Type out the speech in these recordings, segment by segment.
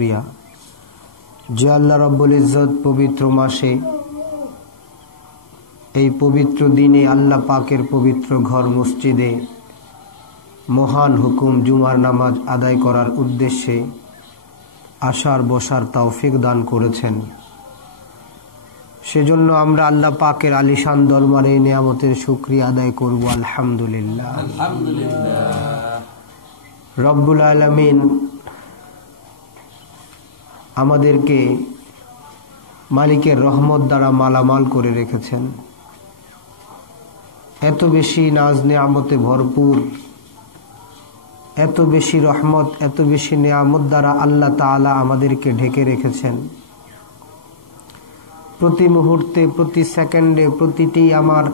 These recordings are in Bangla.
শুকরিয়া যে আল্লাহ রব্বুল ইজ্জত পবিত্র মাসে এই পবিত্র দিনে আল্লাহ পাকের পবিত্র ঘর মসজিদে মহান হুকুম জুমার নামাজ আদায় করার উদ্দেশ্যে আসার বসার তৌফিক দান করেছেন। সেজন্য আমরা আল্লাহ পাকের আলিশান দরবারে নিয়ামতের শুকরিয়া আদায় করব। আলহামদুলিল্লাহ। রব্বুল আলামিন আমাদেরকে মালিকের রহমত দ্বারা মালামাল করে রেখেছেন। এত বেশি নাজ নিয়ামতে ভরপুর, এত বেশি রহমত, এত বেশি নিয়ামত দ্বারা আল্লাহ তাআলা আমাদেরকে ঢেকে রেখেছেন। প্রতি মুহূর্তে, প্রতি সেকেন্ডে, প্রতিটি আমার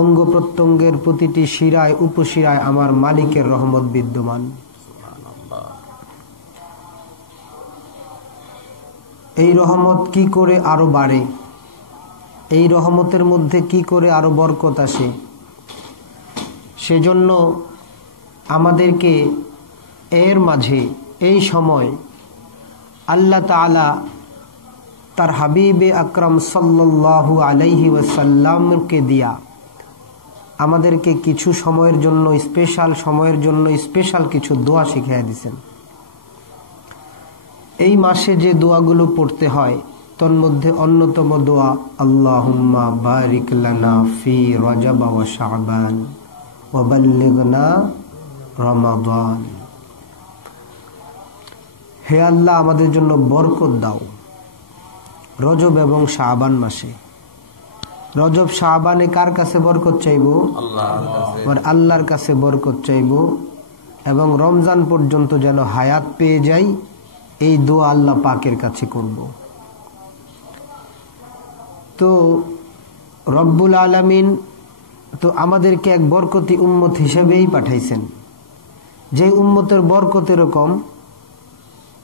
অঙ্গ প্রত্যঙ্গের প্রতিটি শিরায় উপশিরায় আমার মালিকের রহমত বিদ্যমান। এই রহমত কি করে আরো বাড়ে, এই রহমতের মধ্যে কি করে আরো বরকত আসে, সেজন্য আমাদেরকে এর মাঝে এই সময় আল্লাহ তাআলা তার হাবিবে আকরাম সাল্লাল্লাহু আলাইহি ওয়াসাল্লামকে দিয়া আমাদেরকে কিছু সময়ের জন্য স্পেশাল কিছু দোয়া শিখিয়ে দিয়েছেন। এই মাসে যে দোয়াগুলো পড়তে হয় তার মধ্যে অন্যতম দোয়া আল্লাহুম্মা বারিক লানা ফি রজব ওয়া শাবান ওয়া বাল্লিগনা রমাদান। হে আল্লাহ, আমাদের জন্য বরকত দাও রজব এবং শাবান মাসে। রজব শাবানে কার কাছে বরকত চাইবো? আল্লাহর কাছে বরকত চাইবো, এবং রমজান পর্যন্ত যেন হায়াত পেয়ে যাই, এই দোয়া আল্লাহ পাকের কাছে করব। তো রব্বুল আলামিন তো আমাদেরকে এক বরকতি উম্মত হিসেবেই পাঠাইছেন। যে উম্মতের বরকত এরকম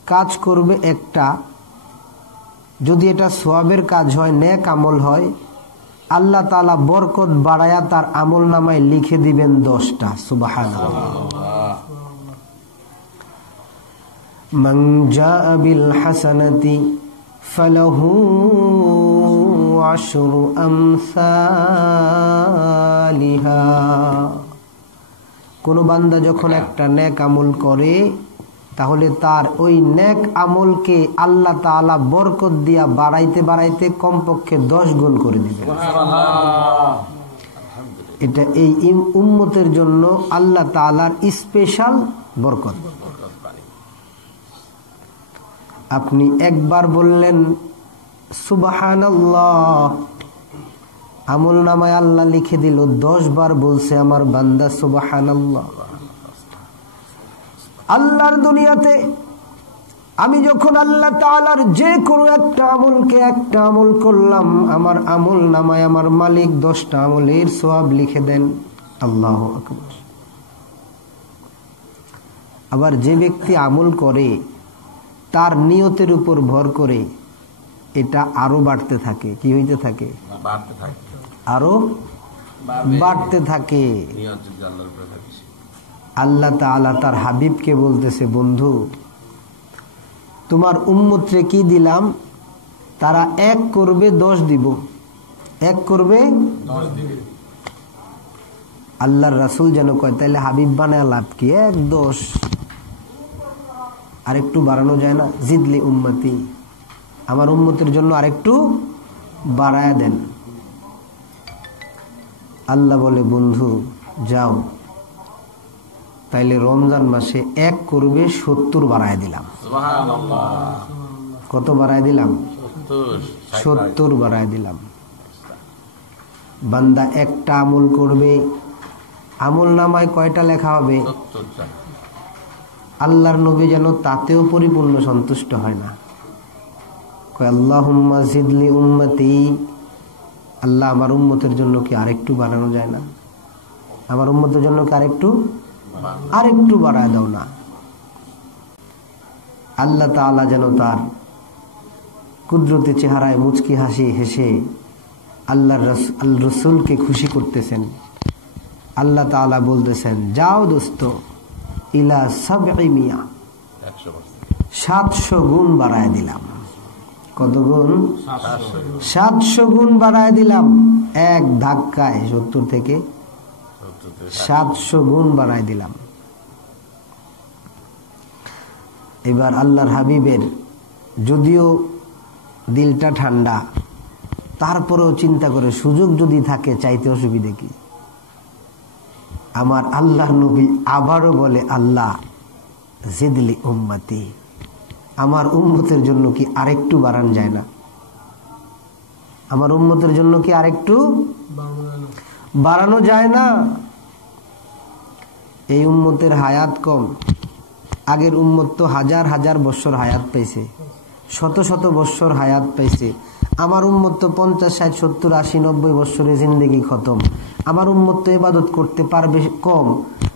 কাজ করবে একটা, যদি এটা সওয়াবের কাজ হয়, নেক আমল হয়, আল্লাহ তাআলা বরকত বাড়ায়া তার আমল নামায় লিখে দিবেন 10টা। সুবহানাল্লাহ। মান জাআ বিল হাসানাতি ফালাহু আশরু আমসালিহা। কোন বান্দা যখন একটা নেক আমল করে, তাহলে তার ওই নেক আমলকে আল্লাহ তাআলা বরকত দিয়া বাড়াইতে বাড়াইতে কমপক্ষে 10 গুণ করে দিবেন। এটা এই উম্মতের জন্য আল্লাহ তাআলার স্পেশাল বরকত। আপনি একবার বললেন সুবহানাল্লাহ, আমল নামায় আল্লাহ লিখে দিল 10 বার বলছে আমার বান্দা সুবহানাল্লাহ। আল্লাহর দুনিয়াতে আমি যখন আল্লাহ তাআলার যে কোনো একটা আমল করলাম, আমার আমল নামায় আমার মালিক 10টা আমলের সওয়াব লিখে দেন। আল্লাহু আকবার। আবার যে ব্যক্তি আমল করে তার নিয়তের উপর ভর করে এটা আরো বাড়তে থাকে। কি হইতে থাকে? আরো বাড়তে থাকে। আল্লাহ তাআলা তার হাবিবকে বলতেছে, বন্ধু তোমার উম্মতরে কি দিলাম, তারা 1 করবে 10 দিব, 1 করবে 10 দিবে। আল্লাহর রাসূল যেন কয়, তাইলে হাবিব বানায় লাভ কি? 1 10 আরেকটু বাড়ানো যায় না? জিদলি উম্মতি, আমার উম্মতের জন্য আরেকটু বাড়ায়া দেন। আল্লাহ বলে, বন্ধু যাও, তাইলে রমজান মাসে 1 করবে 70 বাড়ায় দিলাম। কত বাড়ায় দিলাম? 70 বাড়ায় দিলাম। বান্দা একটা আমল করবে, আমল নামায় কয়টা লেখা হবে? আল্লাহর নবী যেন তাতেও পরিপূর্ণ সন্তুষ্ট হয় না, কয় আল্লাহুম্মা জিদলি উম্মতি, আল্লাহ আমার উম্মতের জন্য কি আরেকটু বাড়ানো যায় না? আমার উম্মতের জন্য কি আরেকটু বাড়ায় দাও না। আল্লাহ তাআলা যেন তার কুদরতি চেহারায় মুচকি হাসি হেসে আল্লাহর রাসূলকে খুশি করতেছেন। আল্লাহ তাআলা বলতেছেন, যাও দোস্ত, ইলা 700 700 গুণ বাড়ায় দিলাম। কত গুণ? 700 গুণ বাড়ায় দিলাম এক ধাক্কায়। 70 থেকে 700 গুণ বাড়ায় দিলাম। এবার আল্লাহর হাবিবের যদিও দিলটা ঠান্ডা, তারপরেও চিন্তা করে সুযোগ যদি থাকে চাইতে অসুবিধা কি? আমার আল্লাহর নবী আবারও বলে, আল্লাহ জিদলি উম্মতি, আমার উম্মতের জন্য কি আরেকটু বাড়ান যায় না? আমার উম্মতের জন্য কি আরেকটু বাড়ানো যায় না? এই উম্মতের হায়াত কম। আগের উম্মত তো হাজার হাজার বছর হায়াত পাইছে, শত শত বছর হায়াত পাইছে। আমার উম্মত তো 50, 60, 70, 80, 90 বছরে জিন্দেগি খতম। আমার উম্মত তো ইবাদত করতে পারবে কম,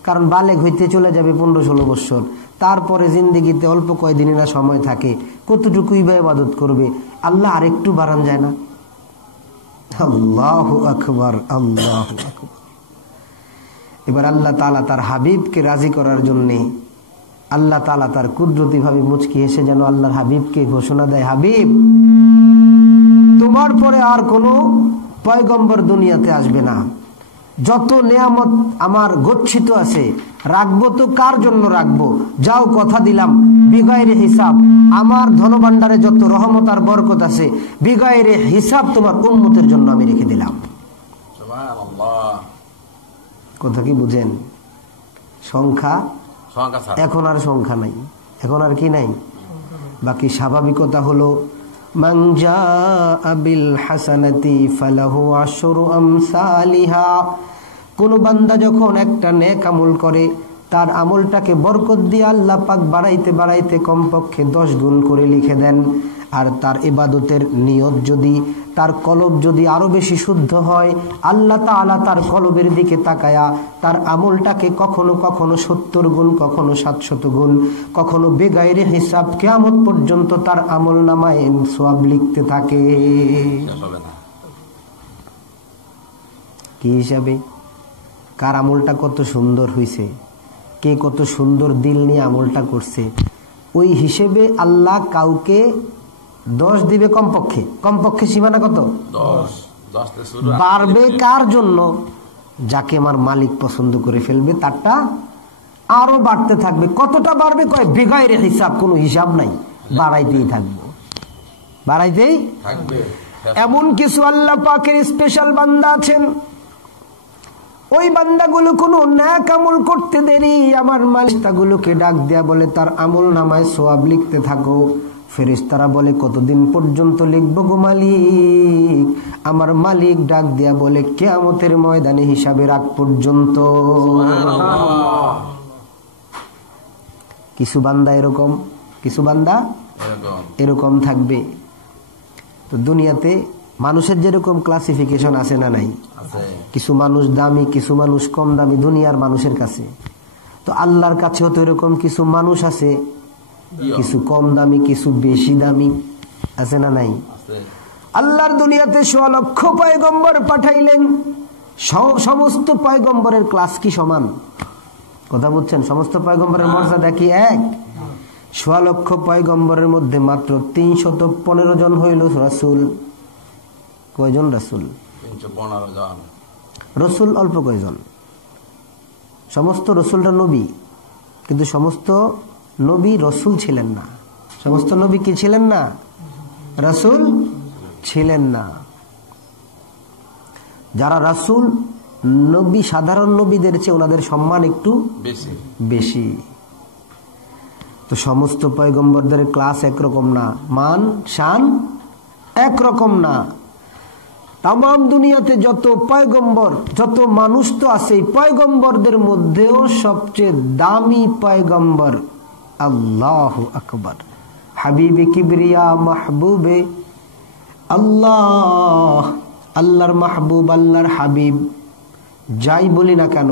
কারণ বালেগ হইতে চলে যাবে 15-16 বছর। তারপরে জিন্দেগিতে অল্প কয়দিনেরা সময় থাকে, কতটুকুই বা ইবাদত করবে। আল্লাহ আরেকটু বাড়ান যায় না? আল্লাহু আকবার, আল্লাহু আকবার। এবার আল্লাহ তাআলা তার হাবিবকে রাজি করার জন্যে আল্লাহ তাআলা তার কুদরতি ভাবে মুচকি হেসে যেন আল্লাহর হাবিবকে ঘোষণা দেয়, হাবিব তোমার পরে আর কোনো পয়গম্বর দুনিয়াতে আসবে না। যত নেয়ামত আমার গচ্ছিত আছে রাখবো তো কার জন্য রাখবো? যাও, কথা দিলাম বিগাইরে হিসাব। আমার ধনভাণ্ডারে যত রহমত আর বরকত আছে বিগাইরে হিসাব তোমার উম্মতের জন্য আমি রেখে দিলাম। সুবহানাল্লাহ। কথা কি বুঝেন? সংখ্যা এখন আর সংখ্যা নাই, এখন আর কি নাই? বাকি স্বাভাবিকতা হলো মান জাআ বিল হাসানাতি ফালাহু আশরু আমসালিহা। কোন বান্দা যখন একটা নেক আমল করে তার আমলটাকে বরকত দিয়ে আল্লাহ পাক বাড়াইতে বাড়াইতে কমপক্ষে 10 গুণ করে লিখে দেন। আর তার ইবাদতের নিয়ত যদি, তার কলব যদি আরো বেশি শুদ্ধ হয়, আল্লাহ তাআলা তার কলবের দিকে তাকায়া তার আমলটাকে কখনো কখনো 70 গুণ, কখনো 700 গুণ, কখনো বেগাইরে হিসাব কিয়ামত পর্যন্ত তার আমল নামায় সওয়াব লিখতে থাকে। কি হিসাবে? কার আমলটা কত সুন্দর হইছে, কে কত সুন্দর দিল নিয়ে আমলটা করছে, ওই হিসেবে আল্লাহ কাউকে 10 দিবে কমপক্ষে। কমপক্ষে সীমানা কত? 10। বাড়বে কার জন্য? যাকে আমার মালিক পছন্দ করে ফেলবে তারটা আরো বাড়তে থাকবে। কতটা বাড়বে? কয় বেগাইরে হিসাব, কোনো হিসাব নাই, বাড়াইতেই থাকবো, বাড়াইতেই থাকবে। এমন কিছু আল্লাহ পাকের স্পেশাল বান্দা আছেন, ওই বান্দাগুলো কোনো নেক আমল করতে দেরি আমার মালিক তাগুলোকে ডাক দেয়া বলে তার আমল নামায় সওয়াব লিখতে থাকো। ফেরেশতারা বলে কতদিন পর্যন্ত লিখবো গো মালিক? আমার মালিক ডাক দেয়া বলে কিয়ামতের ময়দানে হিসাবের আগ পর্যন্ত। কিছু বান্দা এরকম, কিছু বান্দা এরকম থাকবে। তো দুনিয়াতে মানুষের যেরকম ক্লাসিফিকেশন আছে না নাই? কিছু মানুষ দামি, কিছু মানুষ কম দামি দুনিয়ার মানুষের কাছে। তো আল্লাহর কাছেও তো এরকম কিছু মানুষ আছে, কিছু কম দামি, কিছু বেশি দামি, আছে না নাই? আল্লাহর দুনিয়াতে 100 লক্ষ পয়গম্বর পাঠাইলেন। সমস্ত পয়গম্বরের ক্লাস কি সমান? কথা বুঝছেন? সমস্ত পয়গম্বরের মর্যাদা কি এক? 100 লক্ষ পয়গম্বরের মধ্যে মাত্র 315 জন হইল রাসূল। কয়জন রাসূল? 315 জন। রসুল অল্প কয়জন? সমস্ত রসুলরা নবী, কিন্তু সমস্ত নবী রসুল ছিলেন না। সমস্ত নবী কি ছিলেন না? রাসূল ছিলেন না। যারা রাসূল নবী, সাধারণ নবীদের চেয়ে ওনাদের সম্মান একটু বেশি। তো সমস্ত পয়গম্বরদের ক্লাস একরকম না, মান শান একরকম না। তামাম দুনিয়াতে যত পয়গম্বর, যত মানুষ তো আছে, পয়গম্বরদের মধ্যেও সবচেয়ে দামি পয়গম্বর আল্লাহু আকবার, হাবিবে কিবরিয়া, মাহবুবে আল্লাহ, আল্লাহর মাহবুব, আল্লাহর হাবিব। যাই বলি না কেন,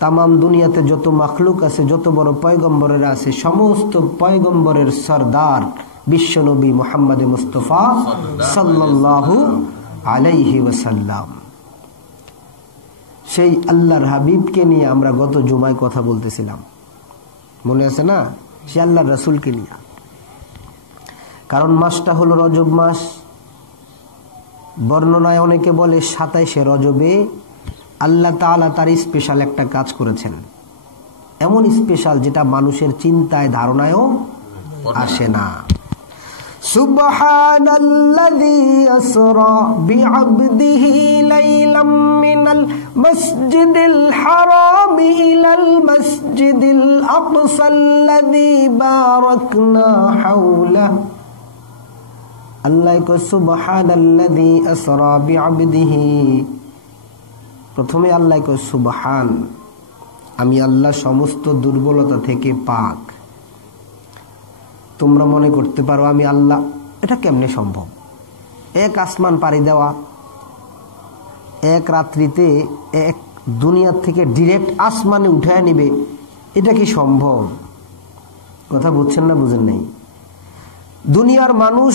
তামাম দুনিয়াতে যত মাখলুক আছে, যত বড় পয়গম্বরেরা আছে, সমস্ত পয়গম্বরের সরদার বিশ্বনবী মুহাম্মদ মুস্তাফা সাল্লাল্লাহু আলাইহি ওয়াসাল্লাম। সেই আল্লাহর হাবিবকে নিয়ে আমরা গত জুমায় কথা বলতেছিলাম, মনে আছে না? সে আল্লাহর রাসূলকে নিয়ে। কারণ মাসটা হলো রজব মাস। বর্ণনায় অনেকে বলে 27শে রজবে আল্লাহ তাআলা তার স্পেশাল একটা কাজ করেছেন, এমন স্পেশাল যেটা মানুষের চিন্তায় ধারণায়ও আসে না। সুবহানাল্লাযী আসরা বিআবদিহি লাইলাম মিনাল মাসজিদিল হারাম ইলাল মাসজিদিল আকসাল্লাযী বারাকনা হাওলাহু। আল্লাহ কয় সুবহানাল্লাযী আসরা বিআবদিহি। প্রথমে আল্লাহ কয় সুবহান, আমি আল্লাহ সমস্ত দুর্বলতা থেকে পাক। তোমরা মনে করতে পারো আমি আল্লাহ, এটা কেমনে সম্ভব? এক আসমান পাড়ি দেওয়া, এক রাত্রিতে এক দুনিয়ার থেকে ডিরেক্ট আসমানে উঠায় নিবে, এটা কি সম্ভব? কথা বুঝছেন না বুঝেন নাই? দুনিয়ার মানুষ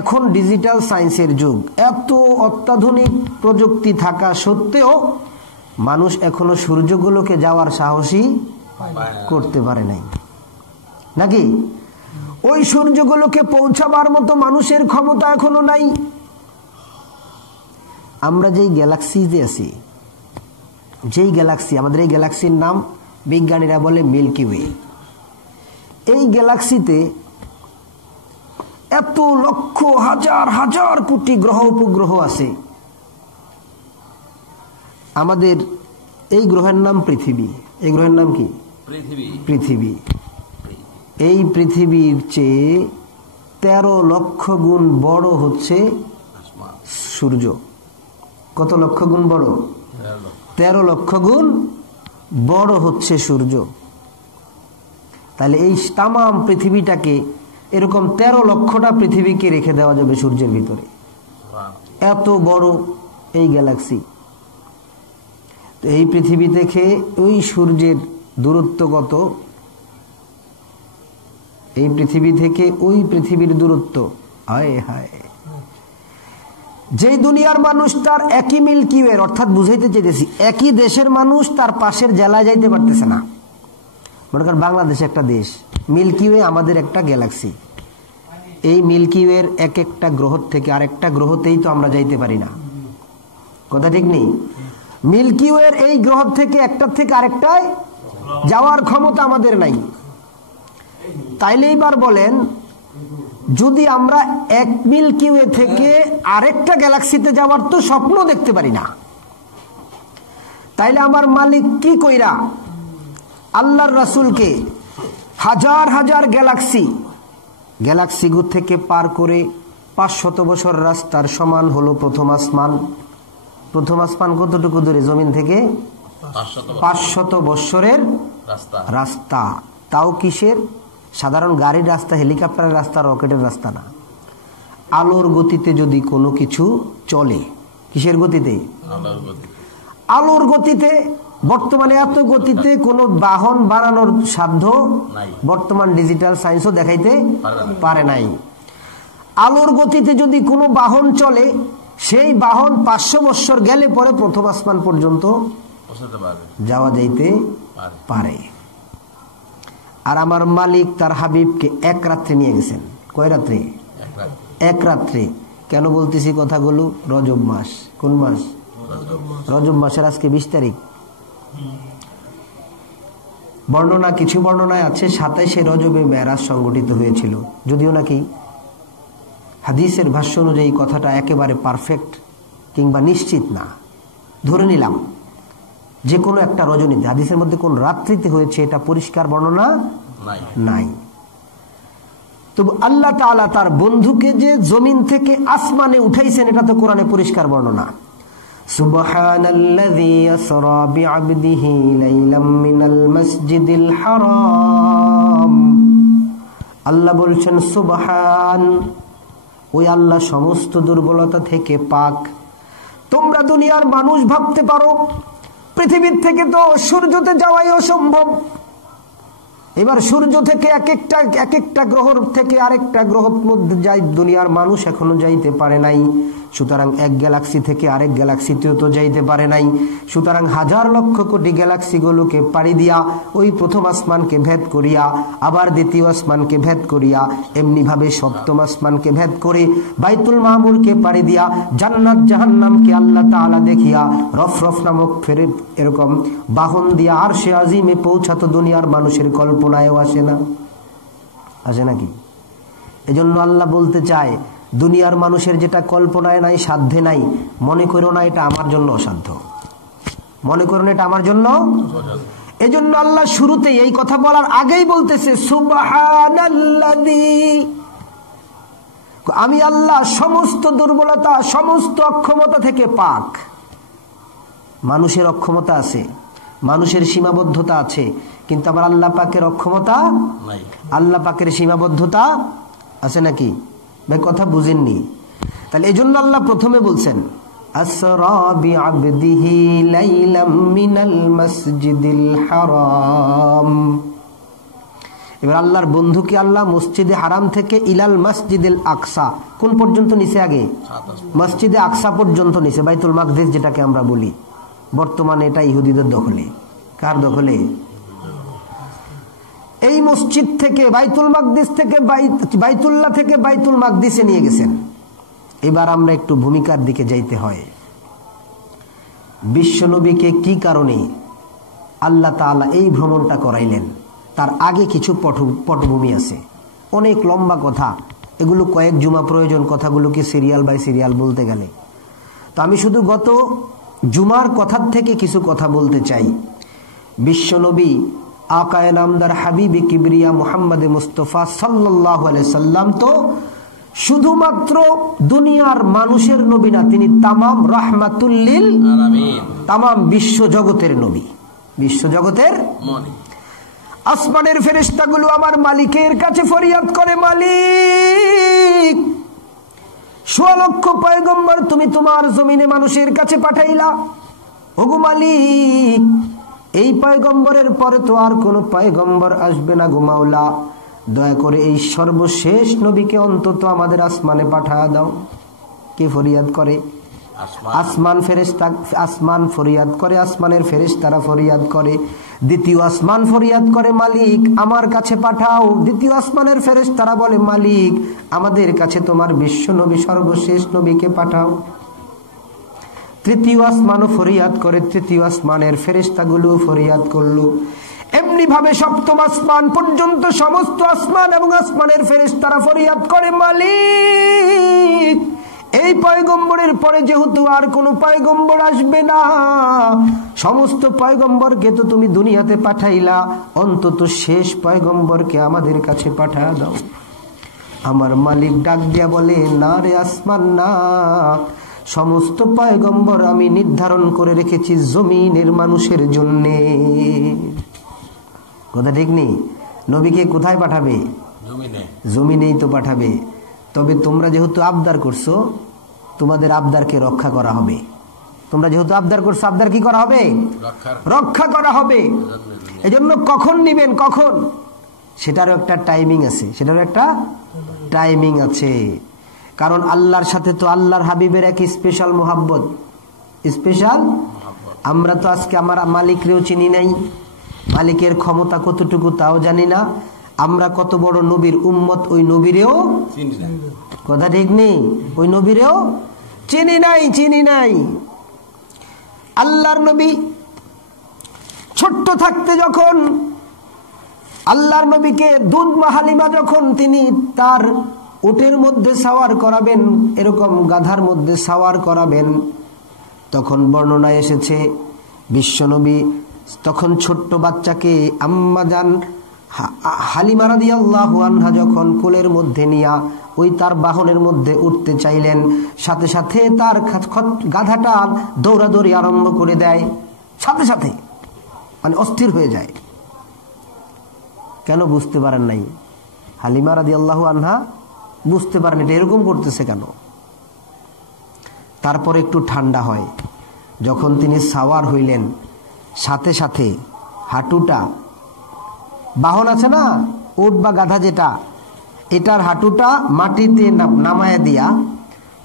এখন ডিজিটাল সায়েন্সের যুগ, এত অত্যাধুনিক প্রযুক্তি থাকা সত্ত্বেও মানুষ এখনো সূর্যগুলোকে যাওয়ার সাহসী করতে পারে নাই, নাকি? ওই সূর্যগুলোকে পৌঁছাবার মতো মানুষের ক্ষমতা এখনো নাই। আমরা যেই গ্যালাক্সিতে আছি, যেই গ্যালাক্সি, আমাদের এই গ্যালাক্সির নাম বিজ্ঞানীরা বলে মিল্কি ওয়ে। এই গ্যালাক্সিতে এত লক্ষ হাজার হাজার কোটি গ্রহ উপগ্রহ আছে। আমাদের এই গ্রহের নাম পৃথিবী। এই গ্রহের নাম কি? পৃথিবী। এই পৃথিবীর চেয়ে 13 লক্ষ গুণ বড় হচ্ছে সূর্য। কত লক্ষ গুণ বড়? 13 লক্ষ গুণ বড় হচ্ছে সূর্য। তাহলে এই তামাম পৃথিবীটাকে, এরকম 13 লক্ষটা পৃথিবীকে রেখে দেওয়া যাবে সূর্যের ভিতরে। এত বড় এই গ্যালাক্সি। তো এই পৃথিবী থেকে ওই সূর্যের দূরত্ব কত? এই পৃথিবী থেকে ওই পৃথিবীর দূরত্ব, হায় হায়, যে দুনিয়ার মানুষ তার একই মিল্কি ওয়ে, অর্থাৎ বুঝাইতে চাইতেছি একই দেশের মানুষ তার পাশের জেলায় যাইতে পারতেছে না। মনে করেন বাংলাদেশ একটা দেশ, মিল্কি ওয়ে আমাদের একটা গ্যালাক্সি। এই মিল্কি ওয়ের এক একটা গ্রহ থেকে আরেকটা গ্রহতেই তো আমরা যাইতে পারি না, কথা ঠিক নেই? মিল্কি ওয়ের এই গ্রহ থেকে একটার থেকে আরেকটায় যাওয়ার ক্ষমতা আমাদের নাই। তাইলে এবার বলেন, যদি আমরা এক মিল্কি ওয়ে থেকে আরেকটা গ্যালাক্সিতে যাওয়ার তো স্বপ্ন দেখতে পারি না, তাইলে আমার মালিক কি কইরা আল্লাহর রাসূলকে হাজার হাজার গ্যালাক্সি থেকে পার করে 500 বছর রাস্তার সমান হলো প্রথম আসমান। প্রথম আসমান কতটুকু দূরে? জমিন থেকে 500 বছরের রাস্তা। তাও কিসের? সাধারণ গাড়ির রাস্তা, হেলিকপ্টারের রাস্তা, রকেটের রাস্তা না। আলোর গতিতে যদি কোনো কিছু চলে, কিসের গতিতে? আলোর গতিতে। বর্তমানে এত গতিতে কোনো বাহন বানানোর সাধ্য বর্তমান ডিজিটাল সায়েন্সও দেখাইতে পারে নাই। আলোর গতিতে যদি কোনো বাহন চলে, সেই বাহন 500 বছর গেলে পরে প্রথম আসমান পর্যন্ত যাওয়া যাইতে পারে। আর আমার মালিক তার হাবিবকে এক রাত্রে নিয়ে গেছেন। কয় রাত্রে? এক রাত্রে। কেন বলতেছি কথাগুলো? রজব মাস। কোন মাস? রজব মাসের আজকে 20 তারিখ। বর্ণনা, কিছু বর্ণনায় আছে 27শে রজবে মেরাজ সংগঠিত হয়েছিল, যদিও নাকি হাদিসের ভাষ্য অনুযায়ী কথাটা একেবারে পারফেক্ট কিংবা নিশ্চিত না। ধরে নিলাম যে কোনো একটা রজনীতে, হাদিসের মধ্যে কোন রাত্রিতে হয়েছে এটা পরিষ্কার বর্ণনা নাই। তবু আল্লাহ তাআলা তার বন্ধুকে যে জমিন থেকে আসমানে উঠাইছেন, এটা তো কোরআনে পরিষ্কার বর্ণনা। সুবহানাল্লাযী আসরা বিআবদিহি লাইলাম মিনাল মাসজিদিল হারাম। আল্লাহ বলছেন সুবহান, ওই আল্লাহ সমস্ত দুর্বলতা থেকে পাক। তোমরা দুনিয়ার মানুষ ভাবতে পারো পৃথিবীর থেকে তো সূর্যতে যাওয়াই অসম্ভব, এবার সূর্য থেকে এক একটা গ্রহ থেকে আরেকটা গ্রহের মধ্যে যাই দুনিয়ার মানুষ এখনো যাইতে পারে নাই। সুতরাং এক গ্যালাক্সি থেকে আরেক গ্যালাক্সিতেও তো যাইতে পারে নাই। সুতরাং হাজার লক্ষ কোটি গ্যালাক্সিগুলোকে পাড়ি দিয়া ওই প্রথম আসমানকে ভেদ করিয়া আবার দ্বিতীয় আসমানকে ভেদ করিয়া এমনিভাবে সপ্তম আসমানকে ভেদ করে বাইতুল মামুরকে পাড়ি দিয়া জান্নাত জাহান্নামকে আল্লাহ তাআলা দেখিয়া রফরফ নামক ফেরেত এরকম বাহন দিয়া আরশে আজিমে পৌঁছাতো দুনিয়ার মানুষের কল্পনায়ও আসে না, আসে নাকি? এজন্য আল্লাহ বলতে চায় দুনিয়ার মানুষের যেটা কল্পনায় নাই, সাধ্যে নাই, মনে করো না এটা আমার জন্য অসাধ্য, মনে করো না এটা আমার জন্য। এজন্য আল্লাহ শুরুতেই এই কথা বলার আগেই বলতেছে সুবহানাল্লাযী, আমি আল্লাহ সমস্ত দুর্বলতা সমস্ত অক্ষমতা থেকে পাক। মানুষের অক্ষমতা আছে, মানুষের সীমাবদ্ধতা আছে, কিন্তু আমার আল্লাহ পাকের অক্ষমতা নাই, আল্লাহ পাকের সীমাবদ্ধতা আছে নাকি? ভাই কথা বুঝেননি? তাহলে এজন্য আল্লাহ প্রথমে বলছেন আসরা বিআবদিহি লাইলাম মিনাল মাসজিদিল হারাম। এবার আল্লাহর বন্ধুকে আল্লাহ মসজিদে হারাম থেকে ইলাল মাসজিদিল আকসা কোন পর্যন্ত নিচে? আগে মসজিদে আকসা পর্যন্ত নিচে, বাইতুল মাকদিস যেটাকে আমরা বলি। বর্তমানে এটা ইহুদিদের দখলে। কার দখলে? এই মসজিদ থেকে বাইতুল মাকদিস থেকে বাইতুল্লাহ থেকে বাইতুল মাকদিসে নিয়ে গেছেন। এবার আমরা একটু ভূমিকার দিকে যাইতে হয়। বিশ্বনবীকে কি কারণে আল্লাহ তাআলা এই ভ্রমণটা করাইলেন তার আগে কিছু পটভূমি আছে, অনেক লম্বা কথা, এগুলো কয়েক জুমা প্রয়োজন কথাগুলোকে সিরিয়াল বাই সিরিয়াল বলতে গেলে। তো আমি শুধু গত জুমার কথার থেকে কিছু কথা বলতে চাই। বিশ্বনবী আকায়ে নামদার হাবিবি কিবরিয়া মুহাম্মদ মুস্তাফা সাল্লাল্লাহু আলাইহি সাল্লাম তো শুধুমাত্র দুনিয়ার মানুষের নবী না, তিনি তামাম রাহমাতুল লিল আলামিন, তামাম বিশ্ব জগতের নবী, বিশ্ব জগতের নবী। আসমানের ফেরেশতাগুলো আমার মালিকের কাছে ফরিয়াদ করে, মালিক সোয়া লক্ষ পয়গম্বর তুমি তোমার জমিনে মানুষের কাছে পাঠাইলা, ওগো মালিক এই পয়গম্বরের পরে তো আর কোনো পয়গম্বর আসবে না গো মাওলা, দয়া করে এই সর্বশেষ নবীকে অন্তত আমাদের আসমানে পাঠায়া দাও। কে ফরিয়াদ করে? আসমান ফেরেশতা, আসমান ফরিয়াদ করে, আসমানের ফেরেশতারা ফরিয়াদ করে। দ্বিতীয় আসমান ফরিয়াদ করে, মালিক আমার কাছে পাঠাও। দ্বিতীয় আসমানের ফেরেশতারা বলে, মালিক আমাদের কাছে তোমার বিশ্ব নবী সর্বশেষ নবীকে পাঠাও। তৃতীয় আসমানও ফরিয়াদ করে, তৃতীয় আসমানের ফেরেশতাগুলো ফরিয়াদ করলো। এমনি ভাবে সপ্তম আসমান পর্যন্ত সমস্ত আসমান এবং আসমানের ফেরেশতারা ফরিয়াদ করে, মালিক এই পয়গম্বরের পরে যেহেতু আর কোনো পয়গম্বর আসবে না, সমস্ত পয়গম্বরকে তো তুমি দুনিয়াতে পাঠাইলা, অন্তত শেষ পয়গম্বরকে আমাদের কাছে পাঠা দাও। আমার মালিক ডাক দিয়া বলে, না রে আসমান না, সমস্ত পয়গম্বর আমি নির্ধারণ করে রেখেছি জমিনের মানুষের জন্যে। কথা ঠিক নেই? নবীকে কোথায় পাঠাবে? জমিনেই তো পাঠাবে। তবে তোমরা যেহেতু আবদার করছো, তোমাদের আবদারকে রক্ষা করা হবে। তোমরা যেহেতু আবদার করছো, আবদার কি করা হবে? রক্ষা করা হবে। এজন্য কখন নিবেন, কখন, সেটারও একটা টাইমিং আছে, সেটারও একটা টাইমিং আছে। কারণ আল্লাহর সাথে তো আল্লাহর হাবিবের এক স্পেশাল মোহাব্বত, স্পেশাল। আমরা তো আজকে আমার মালিকরেও চিনি নাই, মালিকের ক্ষমতা কতটুকু তাও জানি না, আমরা কত বড় নবীর উম্মত ওই নবীরেও চিনি না। কথা ঠিক নেই? ওই নবীরেও চিনি নাই। আল্লাহর নবী ছোট্ট থাকতে যখন আল্লাহর নবীকে দুধ মা হালিমা যখন তিনি তার উটের মধ্যে সাওয়ার করাবেন, এরকম গাধার মধ্যে সাওয়ার করাবেন, তখন বর্ণনায় এসেছে বিশ্বনবী তখন ছোট্ট বাচ্চাকে আম্মাজান হালিমা রাদিয়াল্লাহু আনহা যখন কোলের মধ্যে নিয়া ওই তার বাহনের মধ্যে উঠতে চাইলেন, সাথে সাথে তার গাধাটা দৌড়াদৌড়ি আরম্ভ করে দেয়, সাথে সাথে মানে অস্থির হয়ে যায়। কেন বুঝতে পারেন নাই? হালিমা রাদিয়াল্লাহু আনহা বুঝতে পারেন এটা এরকম করতেছে কেন। তারপর একটু ঠান্ডা হয়, যখন তিনি সাওয়ার হইলেন, সাথে সাথে হাঁটুটা বাহন আছে না, উট বা গাধা যেটা, এটার হাঁটুটা মাটিতে নামায় দিয়া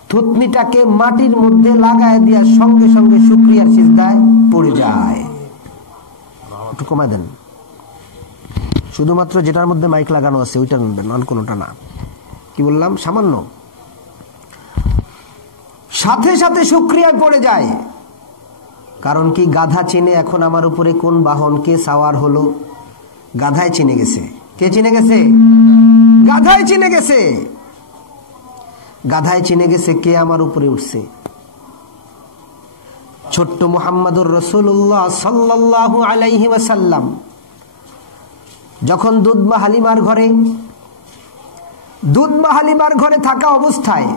থুতনিটাকে মাটির মধ্যে লাগায় দিয়া সঙ্গে সঙ্গে শুকরিয়ার সিজদায় পড়ে যায়। একটু কমায় দেন, শুধুমাত্র যেটার মধ্যে মাইক লাগানো আছে ওইটা নেবেন, অন কোনোটা না। কি বললাম? সামান্য। সাথে সাথে শুকরিয়ায় পড়ে যায়। কারণ কি? গাধা চিনে এখন আমার উপরে কোন বাহন, কে সাওয়ার হলো, গাধায় চিনে গেছে। কে চিনে গেছে? গাধায় চিনে গেছে। গাধায় চিনে গেছে কে আমার উপরে উঠছে। ছোট্ট মুহাম্মদুর রাসূলুল্লাহ সাল্লাল্লাহু আলাইহি ওয়াসাল্লাম যখন দুধমা হালিমার ঘরে থাকা অবস্থায়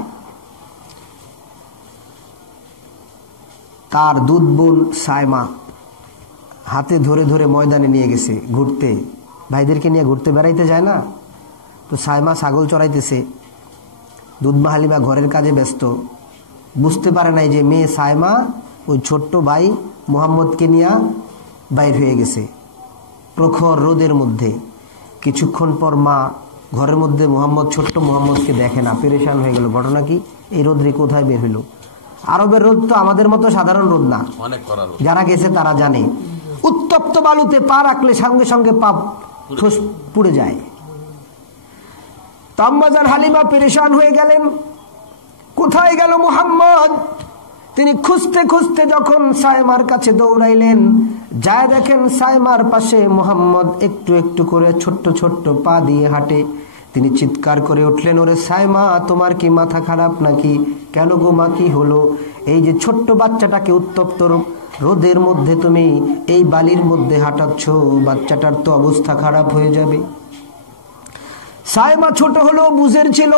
তার দুধ বোন সায়মা হাতে ধরে ধরে ময়দানে নিয়ে গেছে ঘুরতে, ভাইদেরকে নিয়ে ঘুরতে বেড়াইতে যায় না, তো সায়মা ছাগল চড়াইতেছে, দুধমা হালিমা ঘরের কাজে ব্যস্ত, বুঝতে পারে নাই যে মেয়ে সায়মা ওই ছোট্ট ভাই মুহাম্মদকে নিয়ে বাইর হয়ে গেছে প্রখর রোদের মধ্যে। কিছুক্ষণ পর মা ঘরের মধ্যে ছোট্ট মুহাম্মদকে দেখে না, পেরেশান হয়ে গেল। ঘটনা কি? এই রোদ্রে কোথায় বের হইল? আরবের রোদ তো আমাদের মতো সাধারণ রোদ না, যারা গেছে তারা জানে। উত্তপ্ত বালুতে পা রাখলে সঙ্গে সঙ্গে পা পুড়ে যায়। আম্মাজান হালিমা পেরেশান হয়ে গেলেন, কোথায় গেল মুহাম্মদ? তিনি খুঁজতে খুঁজতে যখন সায়মার কাছে দৌড়াইলেন, যায় দেখেন সায়মার পাশে মুহাম্মদ একটু একটু করে ছোট্ট ছোট্ট পা দিয়ে হাঁটে। তিনি চিৎকার করে উঠলেন, ওরে সায়মা, তোমার কি মাথা খারাপ নাকি? কেন গো মা, কি হলো? এই যে ছোট্ট বাচ্চাটাকে উত্তপ্ত রোদের মধ্যে তুমি এই বালির মধ্যে হাঁটাচ্ছ, বাচ্চাটার তো অবস্থা খারাপ হয়ে যাবে। সায়মা ছোট হলো, বুঝের ছিল,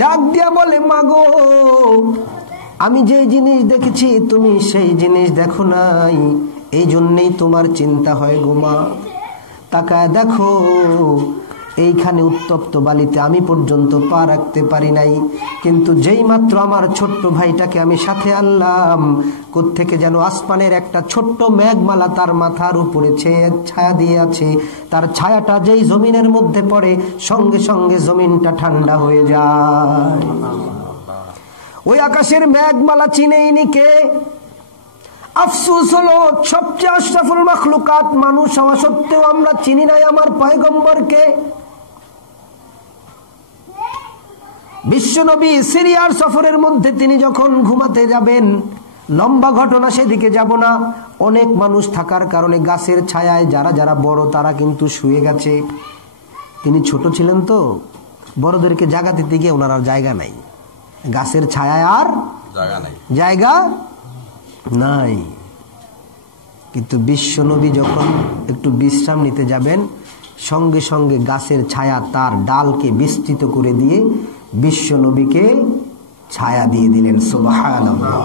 ডাক দিয়া বলে, মাগো, আমি যে জিনিস দেখেছি তুমি সেই জিনিস দেখো নাই, এই জন্যেই তোমার চিন্তা হয় গো মা। তাকায় দেখো, এইখানে উত্তপ্ত বালিতে আমি পর্যন্ত পা রাখতে পারি নাই, কিন্তু যেই মাত্র আমার ছোট্ট ভাইটাকে আমি সাথে আনলাম, কোত্থেকে যেন আসমানের একটা ছোট্ট মেঘমালা তার মাথার উপরে ছায়া দিয়ে আছে। তার ছায়াটা যেই জমিনের মধ্যে পড়ে সঙ্গে সঙ্গে জমিনটা ঠান্ডা হয়ে যায়। ওই আকাশের মেঘমালা চিনেইনি কে? আফসোস হলো, সবচেয়ে আশরাফুল মাখলুকাত মানুষ হওয়া সত্ত্বেও আমরা চিনি নাই আমার পয়গম্বরকে। বিশ্বনবী সিরিয়ার সফরের মধ্যে তিনি যখন ঘুমাতে যাবেন, লম্বা ঘটনা, সেদিকে যাব না। অনেক মানুষ থাকার কারণে গাছের ছায়ায় যারা যারা বড় তারা কিন্তু শুয়ে গেছে। তিনি ছোট ছিলেন তো, বড়দেরকে জায়গা দিতে গিয়ে ওনার আর জায়গা নাই, গাছের ছায়ায় আর জায়গা নাই। কিন্তু বিশ্বনবী যখন একটু বিশ্রাম নিতে যাবেন, সঙ্গে সঙ্গে গাছের ছায়া তার ডালকে বিস্তৃত করে দিয়ে বিশ্বনবীকে ছায়া দিয়ে দিলেন। সুবহানাল্লাহ।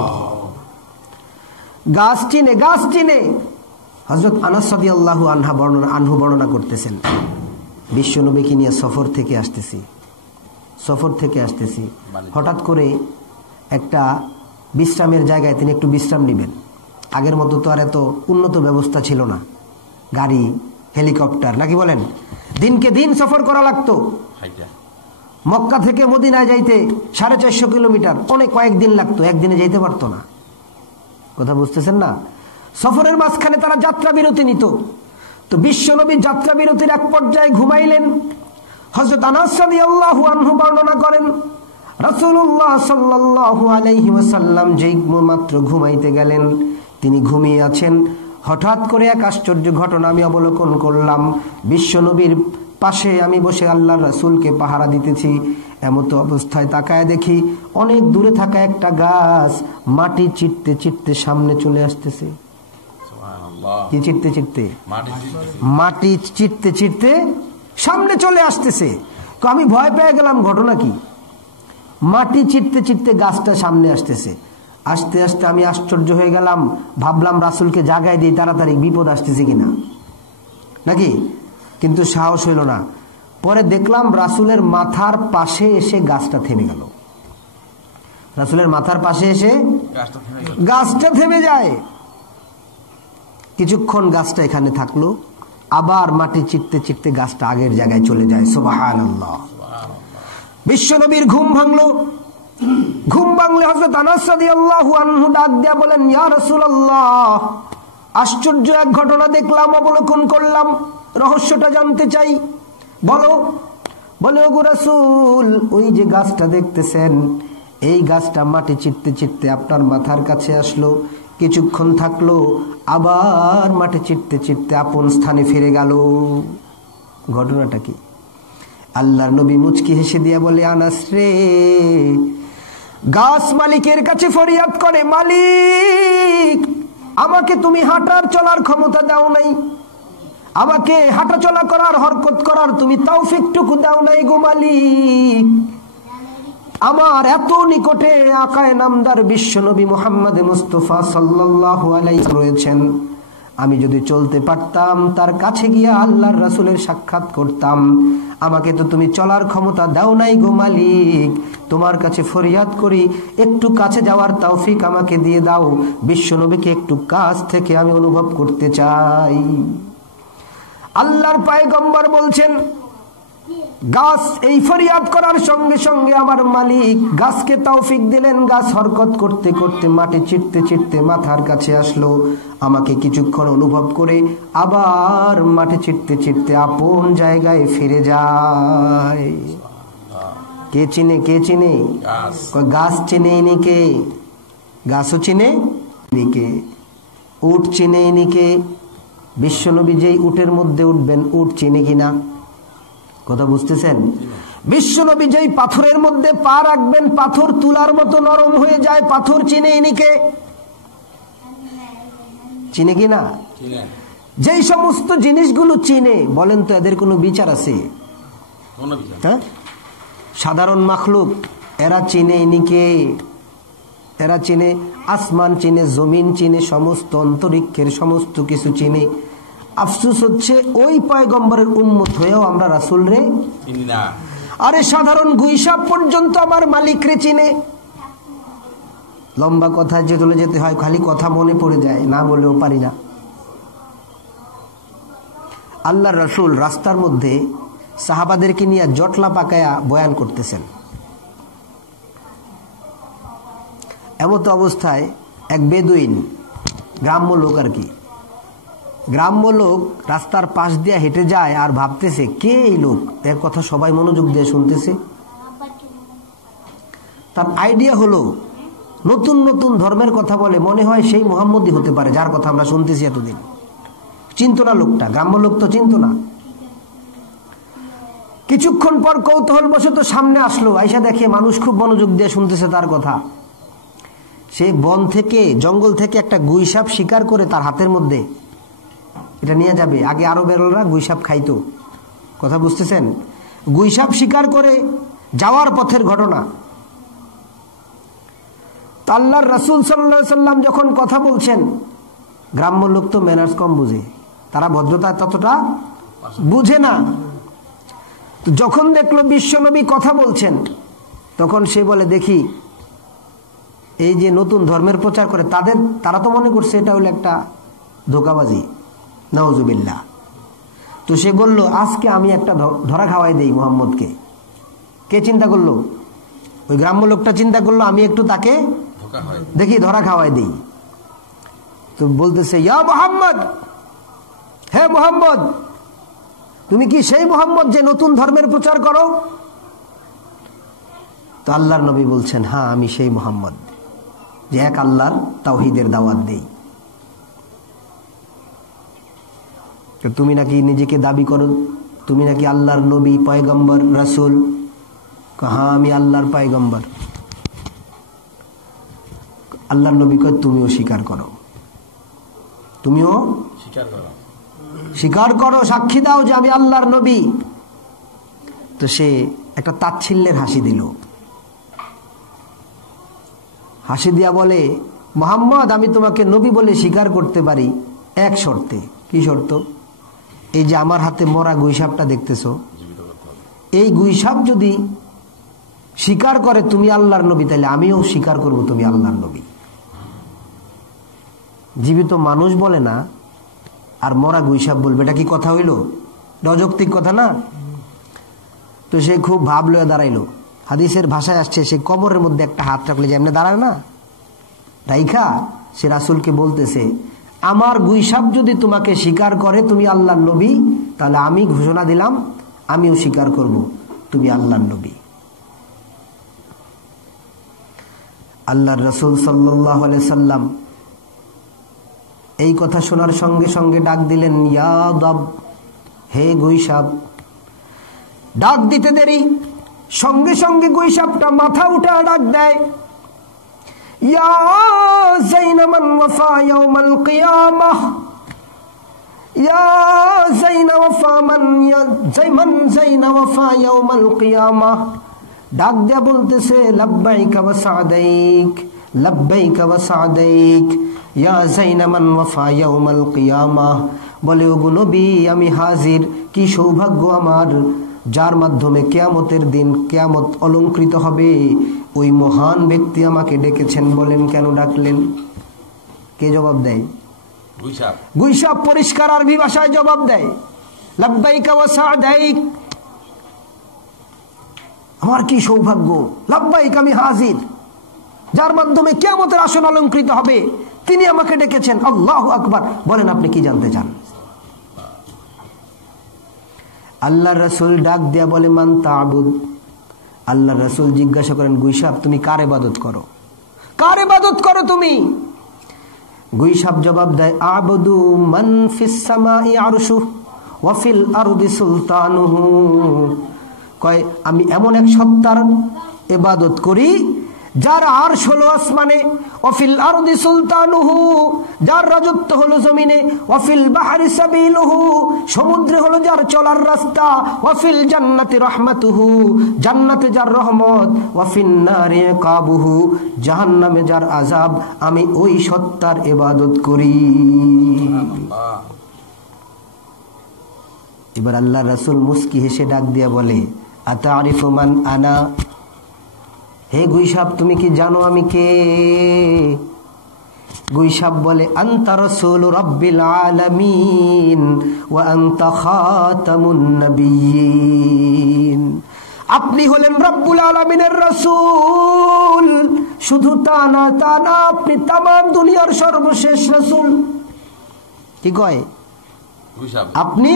গাছ চিনে। হযরত আনাস রাদিয়াল্লাহু আনহু বর্ণনা করতেছেন, বিশ্বনবীকে নিয়ে সফর থেকে আসতেছি, হঠাৎ করে একটা বিশ্রামের জায়গায় তিনি একটু বিশ্রাম নেবেন। আগের মতো তো আর এত উন্নত ব্যবস্থা ছিল না, গাড়ি, হেলিকপ্টার, নাকি বলেন? দিনকে দিন সফর করা লাগতো। মক্কা থেকে মদিনায় যাইতে 450 কিলোমিটার, অনেক কয়েকদিন লাগতো, একদিনে যাইতে পারতো না। কথা বুঝতেছেন না? সফরের মাঝখানে তারা যাত্রা বিরতি নিত। তো বিশ্বনবী যাত্রা বিরতির এক পর্যায়ে ঘুমাইলেন। হযরত আনাস রাদিয়াল্লাহু আনহু বর্ণনা করেন, রাসূলুল্লাহ সাল্লাল্লাহু আলাইহি ওয়াসাল্লাম যেই মাত্র ঘুমাইতে গেলেন, তিনি ঘুমিয়ে আছেন। হঠাৎ করে এক আশ্চর্য ঘটনা আমি অবলোকন করলাম। বিশ্বনবীর পাশে আমি বসে আল্লাহর রাসূলকে পাহারা দিতেছি। এমত অবস্থায় তাকায় দেখি অনেক দূরে থাকা একটা গাছ মাটি চিটতে চিটতে সামনে চলে আসতেছে। কি চিটতে চিটতে? মাটি চিটতে চিটতে সামনে চলে আসতেছে। তো আমি ভয় পেয়ে গেলাম, ঘটনা কি? মাটি চিটতে চিটতে গাছটা সামনে আসতেছে। আস্তে আস্তে আমি আশ্চর্য হয়ে গেলাম, ভাবলাম রাসূলকে জাগায় দিই, তাড়াতাড়ি বিপদ আসতেছে কিনা, নাকি? কিন্তু সাহস হইল না। পরে দেখলাম রাসূলের মাথার পাশে এসে গাছটা থেমে গেল। রাসূলের মাথার পাশে এসে গাছটা থেমে যায়। কিছুক্ষণ গাছটা এখানে থাকলো, আবার মাটি চিটতে চিটতে গাছটা আগের জায়গায় চলে যায়। সুবহানাল্লাহ। বিশ্বনবীর ঘুম ভাঙলো। ঘুম ভাঙলে হযরত আনাস রাদিয়াল্লাহু আনহু ডাক দিয়া বলেন, ইয়া রাসূলুল্লাহ, আশ্চর্য এক ঘটনা দেখলাম, অবলোকন করলাম, রহস্যটা জানতে চাই, বলো। বলে, ওগো রাসূল, ওই যে গাছটা দেখতেছেন, এই গাছটা মাটি চিটতে চিটতে আপনার মাথার কাছে আসলো, কিছুক্ষণ থাকলো, আবার মাটি চিটতে চিটতে আপন স্থানে ফিরে গেল। ঘটনাটা কি? আল্লাহর নবী মুচকি হেসে দিয়া বলে, আনাস রে, গাছ মালিকের কাছে ফরিয়াদ করে, মালিক, আমাকে তুমি হাঁটার চলার ক্ষমতা দাও নাই, আমাকে হাঁটা চলা করার, হরকত করার তুমি তৌফিকটুকু দাও নাই গো মালিক। আমার এত নিকটে আকায়ে নামদার বিশ্বনবী মুহাম্মদ মুস্তাফা সাল্লাল্লাহু আলাইহি রয়েছেন, আমি যদি চলতে পারতাম, তার কাছে গিয়ে আল্লাহর রাসূলের সাক্ষাৎ করতাম, আমাকে তো তুমি চলার ক্ষমতা দাও নাই গো মালিক। তোমার কাছে ফরিয়াদ করি, একটু কাছে যাওয়ার তৌফিক আমাকে দিয়ে দাও, বিশ্বনবীকে একটু কাছ থেকে আমি অনুভব করতে চাই। আল্লাহর পয়গম্বর বলছেন, গাছ এই ফরিয়াদ করার সঙ্গে সঙ্গে আমার মালিক গাছকে তৌফিক দিলেন। গাছ হরকত করতে করতে মাটি চিটতে চিটতে মাথার কাছে আসলো, আমাকে কিছুক্ষণ অনুভব করে আবার মাটি চিটতে চিটতে আপন জায়গায় ফিরে যায়। কে চিনে? কে চিনে? গাছ চিনে নিকে, গাছও চিনে নিকে, উট চিনে নিকে। বিশ্বনবী যেই উটের মধ্যে উঠবেন, উট চিনে কিনা? কথা বুঝতেছেন? বিশ্বনবী যেই পাথরের মধ্যে পা রাখবেন, পাথর তুলার মতো নরম হয়ে যায়, পাথর চিনে নিকে, চিনে কিনা? যেই সমস্ত জিনিসগুলো চিনে, বলেন তো এদের কোনো বিচার আছে? হ্যাঁ, সাধারণ মাখলুক, এরা চিনে নিকে, এরা চিনে আসমান, চিনে জমিন, চিনে সমস্ত অন্তরিক্ষের সমস্ত কিছু চিনে। আফসোস হচ্ছে ওই পয়গম্বরের উম্মত হয়েও আমরা রাসূল রে চিনি না। আরে সাধারণ গুইসাপ পর্যন্ত আমার মালিক রে চিনে। লম্বা কথা যে চলে যেতে হয়, খালি কথা মনে পড়ে যায়, না বলেও পারি না। আল্লাহর রাসূল রাস্তার মধ্যে সাহাবাদেরকে নিয়ে জটলা পাকায়া বয়ান করতেছেন। এমত অবস্থায় এক বেদুইন, গ্রাম্য লোক আর কি, গ্রাম্য লোক রাস্তার পাশ দিয়ে হেঁটে যায় আর ভাবতেছে, কে এই লোক, এর কথা সবাই মনোযোগ দিয়ে শুনতেছে। তার আইডিয়া হলো, নতুন নতুন ধর্মের কথা বলে, মনে হয় সেই মুহাম্মদই হতে পারে যার কথা আমরা শুনতেছি এতদিন। চিন্ত না লোকটা, গ্রাম্য লোক তো চিন্ত না। কিছুক্ষণ পর কৌতূহল বশত সামনে আসলো, আইসা দেখে মানুষ খুব মনোযোগ দিয়ে শুনতেছে তার কথা। সে বন থেকে, জঙ্গল থেকে একটা গুইসাপ শিকার করে তার হাতের মধ্যে এটা নিয়ে যাবে। আগে আরবেরা গুইসাপ খাইতো, কথা বুঝতেছেন? গুইসাপ শিকার করে যাওয়ার পথের ঘটনা। আল্লাহর রাসূল সাল্লাল্লাহু আলাইহি সাল্লাম যখন কথা বলছেন, গ্রাম্য লোক তো ম্যানার্স কম বুঝে, তারা ভদ্রতা ততটা বুঝে না। তো যখন দেখলো বিশ্বনবী কথা বলছেন, তখন সে বলে, দেখি এই যে নতুন ধর্মের প্রচার করে, তারা তো মনে করছে এটা হলো একটা ধোঁকাবাজি, নাউজুবিল্লাহ। তো সে বলল, আজকে আমি একটা ধরা খাওয়াই দেই মুহাম্মদকে। কে চিন্তা করলো? ওই গ্রাম্য লোকটা চিন্তা করলো, আমি একটু তাকে দেখি ধরা খাওয়াই দেই। তো বলতেছে, ইয়া মুহাম্মদ, হে মুহাম্মদ, তুমি কি সেই মুহাম্মদ যে নতুন ধর্মের প্রচার করো? তো আল্লাহর নবী বলছেন, হ্যাঁ, আমি সেই মুহাম্মদ যে এক আল্লাহর তাওহীদের দাওয়াত দেই। তুমি নাকি নিজেকে দাবি করো, তুমি নাকি আল্লাহর নবী, পয়গম্বর, রাসূল? হ্যাঁ, আমি আল্লাহর পয়গম্বর। আল্লাহর নবী কয়, তুমিও স্বীকার করো, তুমিও স্বীকার করো, সাক্ষী দাও যে আমি আল্লাহর নবী। তো সে একটা তাচ্ছিল্যের হাসি দিল, হাসি দিয়া বলে, মুহাম্মদ, আমি তোমাকে নবী বলে স্বীকার করতে পারি এক শর্তে। কি শর্ত? এই যে আমার হাতে মরা গুইসাপটা দেখতেছো, এই গুইসাপ যদি স্বীকার করে তুমি আল্লাহর নবী, তাহলে আমিও স্বীকার করব তুমি আল্লাহর নবী। জীবিত মানুষ বলে না, আর মরা গুইসাপ বলবে, এটা কি কথা হইল? অযৌক্তিক কথা না? তো সে খুব ভাব লয়ে দাঁড়াইলো। হাদিসের ভাষায় আসছে সে কবরের মধ্যে একটা হাত রাখলে যে এমনি দাঁড়ায় না, রাইখা সে রাসূলকে বলতেছে, আমার গুইসাপ যদি তোমাকে স্বীকার করে তুমি আল্লাহর নবী, তাহলে আমি ঘোষণা দিলাম আমিও স্বীকার করব তুমি আল্লাহর নবী। আল্লাহর রাসূল সাল্লাল্লাহু আলাইহি সাল্লাম এই কথা শোনার সঙ্গে সঙ্গে ডাক দিলেন, ইয়া দাব, হে গুইসাপ। ডাক দিতে দেরি, সঙ্গে সঙ্গে গুইসাপটা মাথা উঠা ডাক দেয়, ইয়া যাইনামান ওয়াফা ইয়াউমাল কিয়ামাহ, ইয়া যাইনা ওয়াফা মান যাইনা ওয়াফা ইয়াউমাল কিয়ামাহ। ডাক দেয়া বলতেছে, লাব্বাইকা ওয়া সাদাইক, লাব্বাইকা ওয়া সাদাইক, ইয়া যাইনা মান ওয়াফা ইয়াউমাল কিয়ামাহ। বলে, ওগো নবী আমি হাজির, কি সৌভাগ্য আমার, যার মাধ্যমে কিয়ামতের দিন কিয়ামত অলংকৃত হবে, ওই মহান ব্যক্তি আমাকে ডেকেছেন। বলেন কেন ডাকলেন? কে জবাব দেয়? গুইসাপ পরিষ্কার আরবি ভাষায় জবাব দেয়, লাব্বাইকা ওয়া সাদাইক, আমার কি সৌভাগ্য, লাব্বাইক আমি হাজির, যার মাধ্যমে কিয়ামতের আসন অলংকৃত হবে তিনি আমাকে ডেকেছেন। আল্লাহু আকবার। বলেন আপনি কি জানতে চান? আল্লাহর রাসূল ডাক দেয়া বলে, মান তা'বুদ। আল্লাহর রাসূল জিজ্ঞাসা করেন, গুইসাপ তুমি কার ইবাদত করো, কার ইবাদত করো তুমি? গুইসাপ জবাব দেয়, আ'বুদু মান ফিস সামাই আরশুহু ওয়া ফিল আরদি সুলতানুহু। কয় আমি এমন এক সত্তার ইবাদত করি যার আরশ হলো আসমানে, ওয়া ফিল আরদি সুলতানুহু, যার রাজত্ব হলো জমিনে, ওয়া ফিল বাহরি সাবিলুহু, সমুদ্রে হলো যার চলার রাস্তা, ওয়া ফিল জান্নাতি রাহমাতুহু, জান্নাতে যার রহমত, ওয়া ফিন নারি ইকাবুহু, জাহান্নামে যার আযাব। আমি ওই সত্তার ইবাদত করি। এবার আল্লাহর রাসূল মুস্কি হেসে ডাক দিয়া বলে, আতারিফু মান আনা। হে গুইসাপ তুমি কি জানো আমি কে? গুইসাপ বলে, আনতা রাসূল রাব্বিল আলামিন ওয়া আনতা খাতামুন নবিয়্যিন। আপনি হলেন রব্বুল আলামিনের রাসূল। শুধু তা না আপনি তামাম দুনিয়ার সর্বশেষ রাসূল। কি কয়? আপনি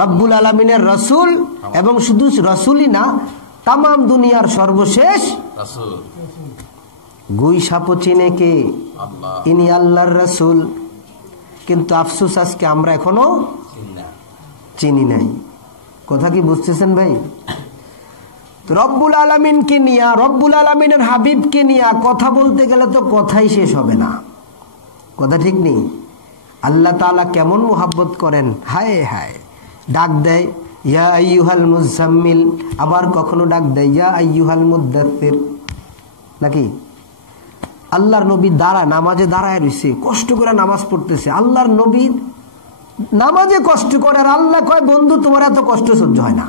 রব্বুল আলামিনের রাসূল, এবং শুধু রাসূলই না, তামাম দুনিয়ার সর্বশেষ রাসূল। গুইসাপও চিনে কে? ইনি আল্লাহর রাসূল। কিন্তু আফসোস আজকে আমরা এখনো চিনি নাই। কথা কি বুঝতেছেন ভাই? রব্বুল আলামিনকে নিয়া, রব্বুল আলামিনের হাবিবকে নিয়া কথা বলতে গেলে তো কথাই শেষ হবে না। কথা ঠিক নেই? আল্লাহ তাআলা কেমন মুহাব্বত করেন, হায় হায়। ডাক দেয়, ইয়া আইয়ুহাল মুজাম্মিল, আবার কখনো ডাক দেয়, ইয়া আইয়ুহাল মুদ্দাথির। নাকি আল্লাহর নবী নামাজে দাঁড়ায় রয়েছে, কষ্ট করে নামাজ পড়তেছে। আল্লাহর নবী নামাজে কষ্ট করে, আর আল্লাহ কয়, বন্ধু তোমার এত কষ্ট সহ্য হয় না।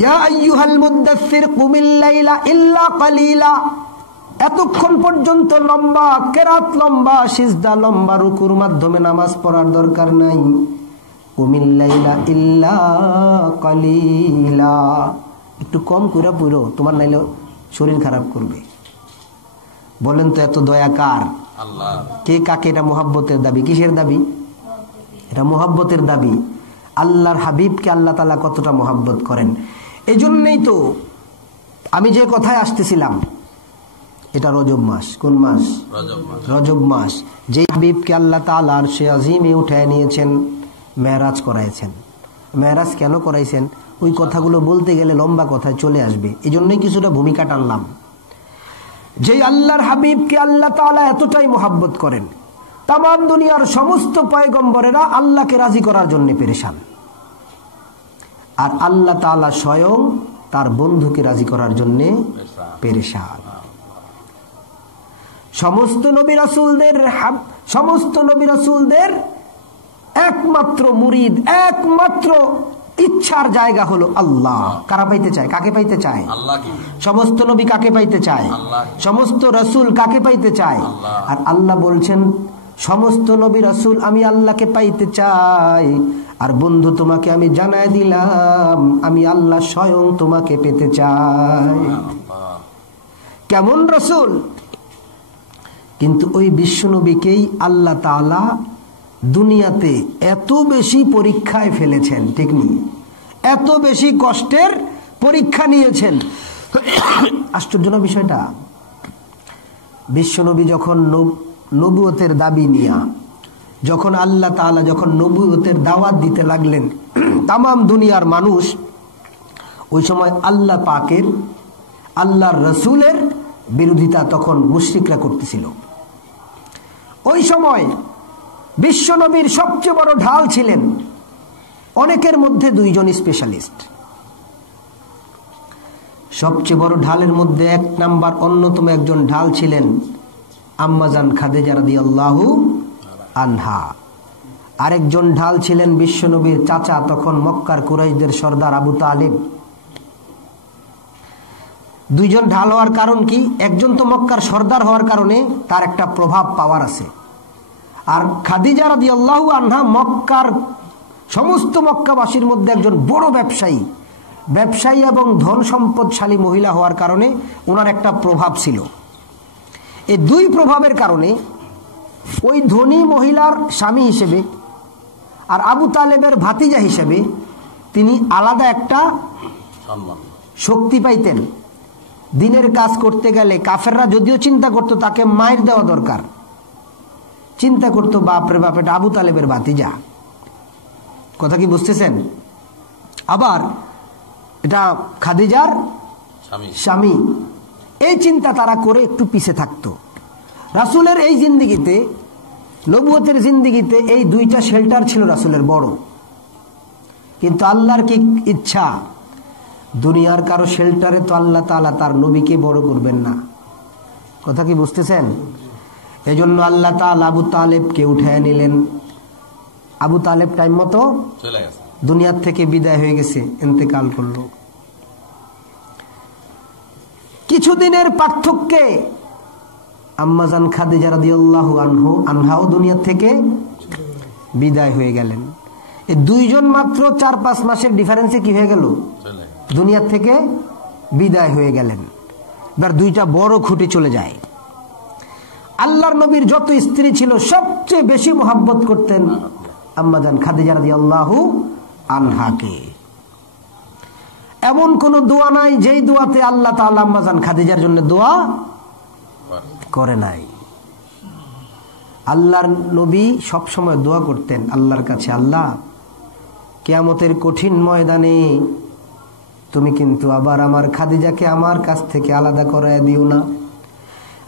ইয়া আইয়ুহাল মুদ্দাথির কুমিল লাইলা ইল্লা কালিলা। এতক্ষণ পর্যন্ত লম্বা কেরাত, লম্বা সিজদা, লম্বা রুকুর মাধ্যমে নামাজ পড়ার দরকার নাই। কুমিল লাইলা ইল্লা কালিলা, একটু কম করে পড়ো, তোমার নাইলে শরীর খারাপ করবে। বলেন তো এত দয়া কার? আল্লাহ। কে কাকে? এটা মুহাব্বতের দাবি। কিসের দাবি? এটা মুহাব্বতের দাবি। আল্লাহর হাবিবকে আল্লাহ তাআলা কতটা মুহাব্বত করেন। এই জন্যই তো আমি যে কথায় আসতেছিলাম, এটা রজব মাস। কোন মাস? রজব মাস। যে হাবিবকে আল্লাহ তাআলা আরশে আজিমে উঠায় নিয়েছেন, মেরাজ করাইছেন। মেরাজ কেন করাইছেন ওই কথাগুলো বলতে গেলে লম্বা কথায় চলে আসবে, এই জন্যই কিছুটা ভূমিকা টানলাম। যে আল্লাহর হাবিবকে আল্লাহ তাআলা এতটাই মুহাব্বত করেন, তামাম দুনিয়ার সমস্ত পয়গম্বরেরা আল্লাহকে রাজি করার জন্য পেরেশান, আর আল্লাহ তাআলা স্বয়ং তার বন্ধুকে রাজি করার জন্য পেরেশান। সমস্ত নবী রাসূলদের একমাত্র মুরিদ, একমাত্র ইচ্ছার জায়গা হলো আল্লাহ। কারা পাইতে চায়? কাকে পাইতে চায়? আল্লাহকে। সমস্ত নবী কাকে পাইতে চায়? আল্লাহ। সমস্ত রাসূল কাকে পাইতে চায়? আল্লাহ। আর আল্লাহ বলছেন, সমস্ত নবী রাসূল আমি আল্লাহকে পাইতে চাই, আর বন্ধু তোমাকে আমি জানাই দিলাম আমি আল্লাহ স্বয়ং তোমাকে পেতে চাই। কেমন রাসূল! কিন্তু ওই বিশ্বনবীকেই আল্লাহ তাআলা দুনিয়াতে এত বেশি পরীক্ষায় ফেলেছেন, ঠিক নেই? এত বেশি কষ্টের পরীক্ষা নিয়েছেন। আশ্চর্য না বিষয়টা? বিশ্বনবী যখন নবুয়তের দাবি নিয়া যখন আল্লাহ তাআলা যখন নবুয়তের দাওয়াত দিতে লাগলেন তামাম দুনিয়ার মানুষ, ওই সময় আল্লাহ পাকের আল্লাহর রাসূলের বিরোধিতা তখন মুশরিকরা করতেছিল। ওই সময় বিশ্বনবীর সবচেয়ে বড় ঢাল ছিলেন, অনেকের মধ্যে দুইজন স্পেশালিস্ট। সবচেয়ে বড় ঢালের মধ্যে এক নাম্বার অন্যতম একজন ঢাল ছিলেন আম্মাজান খাদিজা রাদিয়াল্লাহু আনহা। আরেকজন ঢাল ছিলেন বিশ্বনবীর চাচা, তখন মক্কার কুরাইশদের সর্দার আবু তালিব। দুইজন ঢাল হওয়ার কারণ কি? একজন তো মক্কার সর্দার হওয়ার কারণে তার একটা প্রভাব পাওয়ার আছে, আর খাদিজা রাদিয়াল্লাহু আনহা মক্কার সমস্ত মক্কাবাসীর মধ্যে একজন বড় ব্যবসায়ী এবং ধন সম্পদশালী মহিলা হওয়ার কারণে ওনার একটা প্রভাব ছিল। এই দুই প্রভাবের কারণে ওই ধনী মহিলার স্বামী হিসেবে আর আবু তালেবের ভাতিজা হিসেবে তিনি আলাদা একটা শক্তি পাইতেন। দিনের কাজ করতে গেলে কাফেররা যদিও চিন্তা করতো তাকে মাইর দেওয়া দরকার, চিন্তা করতো বাপরে বাপ এটা আবু তালেবের ভাতিজা, কথা কি বুঝতেছেন? আবার এটা খাদিজার স্বামী, এই চিন্তা তারা করে একটু পিছে থাকতো। রাসূলের এই জিন্দেগিতে, নবুয়তের জিন্দেগিতে এই দুইটা শেল্টার ছিল রাসূলের বড়। কিন্তু আল্লাহর কি ইচ্ছা, দুনিয়ার কারো শেল্টারে তো আল্লাহ তাআলা তার নবীকে বড় করবেন না, কথা কি বুঝতেছেন? এই জন্য আল্লাহ তাআলা আবু তালেবকে উঠায় নিলেন। আবু তালেব টাইম মতো দুনিয়ার থেকে বিদায় হয়ে গেছে, ইন্তেকাল করলো। কিছুদিনের পার্থক্যে আম্মাজান খাদিজা রাদিয়াল্লাহু আনহাও দুনিয়া থেকে বিদায় হয়ে গেলেন। এই দুইজন মাত্র 4-5 মাসের ডিফারেন্সে কি হয়ে গেল? দুনিয়া থেকে বিদায় হয়ে গেলেন। এবার দুইটা বড় খুঁটি চলে যায়। আল্লাহর নবীর যত স্ত্রী ছিল সবচেয়ে বেশি মোহাব্বত করতেন আম্মাজান খাদিজা রাদিয়াল্লাহু আনহাকে। এমন কোন দোয়া নাই যেই দোয়াতে আল্লাহ তাআলা আম্মাজান খাদিজার জন্য দোয়া করে নাই। আল্লাহর নবী সব সময় দোয়া করতেন আল্লাহর কাছে, আল্লাহ কিয়ামতের কঠিন ময়দানে তুমি কিন্তু আবার আমার খাদিজাকে আমার কাছ থেকে আলাদা করায় দিও না।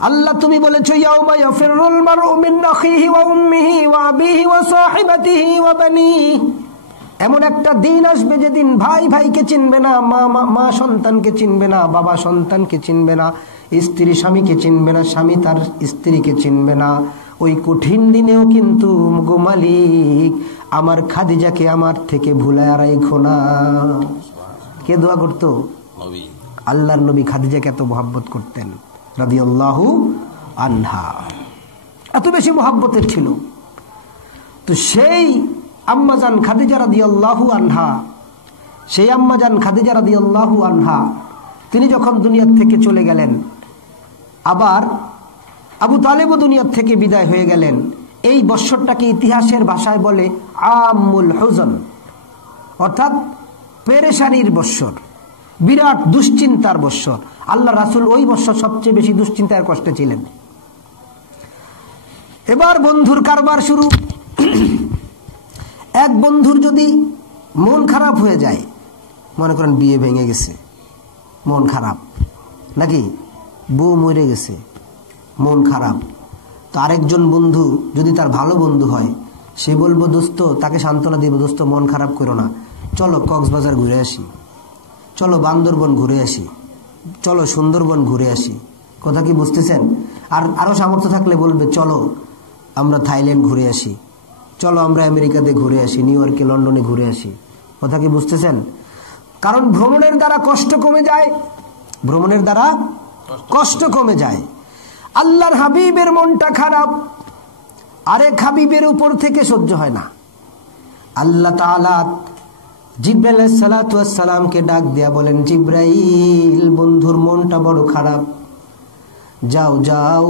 আল্লাহ তুমি বলেছো ইয়াউমা ইয়াফিরুল মারউ মিন আখিহি ওয়া উম্মিহি ওয়া আবিহি ওয়া সাহিবাতিহি ওয়া বানিহি, এমন একটা দিন আসবে যেদিন ভাই ভাইকে চিনবে না, মা সন্তানকে চিনবে না, বাবা সন্তানকে চিনবে না, স্ত্রী স্বামীকে চিনবে না, স্বামী তার স্ত্রীকে চিনবে না। ওই কঠিন দিনেও কিন্তু গো মালিক আমার খাদিজাকে আমার থেকে ভুলায় রাখো না। কে দোয়া করতো? আল্লাহর নবী খাদিজাকে এত মহব্বত করতেন রাদিয়াল্লাহু আনহা, এত বেশি মহব্বতের ছিল। তো সেই আম্মাজান খাদিজা রাদিয়াল্লাহু আনহা, সেই আম্মাজান খাদিজা রাদিয়াল্লাহু আনহা তিনি যখন দুনিয়ার থেকে চলে গেলেন, আবার আবু তালেবও দুনিয়ার থেকে বিদায় হয়ে গেলেন। এই বৎসরটাকে ইতিহাসের ভাষায় বলে আমুল হুজন, অর্থাৎ পেরেশানির বৎসর, বিরাট দুশ্চিন্তার বৎসর। আল্লাহ রাসূল ওই বৎসর সবচেয়ে বেশি দুশ্চিন্তার কষ্টে ছিলেন। এবার বন্ধুর কারবার শুরু। এক বন্ধুর যদি মন খারাপ হয়ে যায়, মনে করেন বিয়ে ভেঙে গেছে, মন খারাপ, নাকি বউ মরে গেছে, মন খারাপ, তো আরেকজন বন্ধু যদি তার ভালো বন্ধু হয়, সে বলবো দোস্ত, তাকে সান্ত্বনা দিব, দোস্ত মন খারাপ করো না, চলো কক্সবাজার ঘুরে আসি, চলো বান্দরবন ঘুরে আসি, চলো সুন্দরবন ঘুরে আসি, কথা কি বুঝতেছেন? আর আরো সামর্থ্য থাকলে বলবে চলো আমরা থাইল্যান্ড ঘুরে আসি, চলো আমরা আমেরিকাতে ঘুরে আসি, নিউ ইয়র্কে লন্ডনে ঘুরে আসি, কথা কি বুঝতেছেন? কারণ ভ্রমণের দ্বারা কষ্ট কমে যায়, ভ্রমণের দ্বারা কষ্ট কমে যায়। আল্লাহর হাবিবের মনটা খারাপ, আরেক হাবিবের উপর থেকে সহ্য হয় না। আল্লাহ তাআলা জিবরাইল আলাইহিস সালাতু ওয়াস সালামকে ডাক দিয়া বলেন, জিবরাইল, বন্ধুর মনটা বড় খারাপ, যাও যাও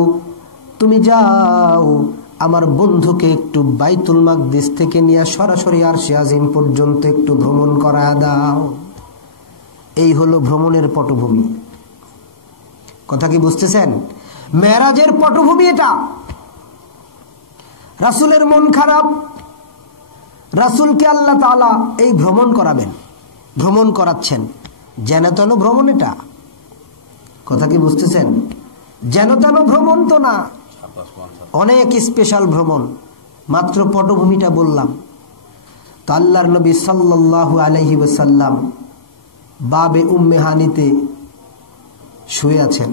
তুমি যাও, আমার বন্ধুকে একটু বাইতুল মাকদিস থেকে নিয়ে সরাসরি আরশে আজিম পর্যন্ত একটু ভ্রমণ করায় দাও। এই হলো ভ্রমণের পটভূমি। কথা কি বুঝতেছেন? মেরাজের পটভূমি এটা। রাসূলের মন খারাপ, রাসূলকে আল্লাহ তাআলা এই ভ্রমণ করাবেন, ভ্রমণ করাচ্ছেন। যেন তেন ভ্রমণ এটা। কথা কি বুঝতেছেন? যেন তেন ভ্রমণ তো না, অনেক স্পেশাল ভ্রমণ। মাত্র পটভূমিটা বললাম। তো আল্লাহর নবী সাল্লাল্লাহু আলাইহি ওয়াসাল্লাম বাবে উম্মে হানিতে শুয়ে আছেন।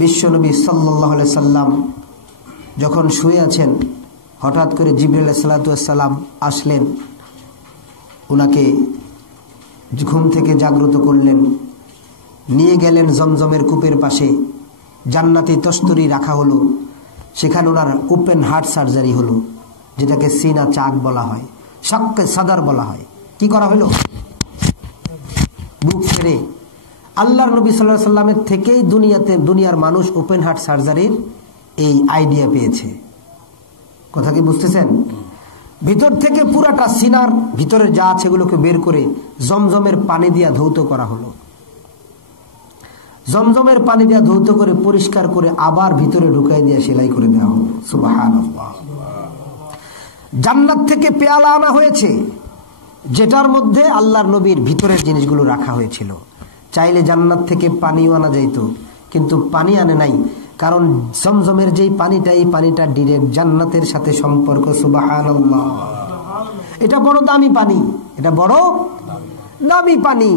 বিশ্বনবী সাল্লাল্লাহু আলাইহি সাল্লাম যখন শুয়ে আছেন, হঠাৎ করে জিবরাইল আলাইহিস সালাতু ওয়াস সালাম আসলেন, উনাকে ঘুম থেকে জাগ্রত করলেন, নিয়ে গেলেন জমজমের কূপের পাশে। জান্নাতি তস্তরি রাখা হলো, সেখানে ওনার ওপেন হার্ট সার্জারি হলো, যেটাকে সিনা চাক বলা হয়, শাক্কে সাদার বলা হয়। কি করা হলো? বুক ছেড়ে। আল্লাহর নবী সাল্লাল্লাহু আলাইহি সাল্লামের থেকেই দুনিয়ার মানুষ ওপেন হার্ট সার্জারির এই আইডিয়া পেয়েছে। কথা কি বুঝতেছেন? ভিতর থেকে পুরাটা সিনার ভিতরে যা আছে এগুলোকে বের করে জমজমের পানি দিয়া ধৌত করা হলো। জমজমের পানি দিয়া ধৌত করে পরিষ্কার করে আবার ভিতরে ঢুকাই দিয়া সেলাই করে দেওয়া হলো। সুবহানাল্লাহ। জান্নাত থেকে পেয়ালা আনা হয়েছে, যেটার মধ্যে আল্লাহর নবীর ভিতরের জিনিসগুলো রাখা হয়েছিল। চাইলে জান্নাত থেকে পানিও আনা যাইত, কিন্তু পানি আনে নাই, কারণ জমজমের যেই পানিটা, এই পানিটা ডিরেক্ট জান্নাতের সাথে সম্পর্ক। সুবহানাল্লাহ। এটা বড় দামি পানি, এটা বড় দামি পানি।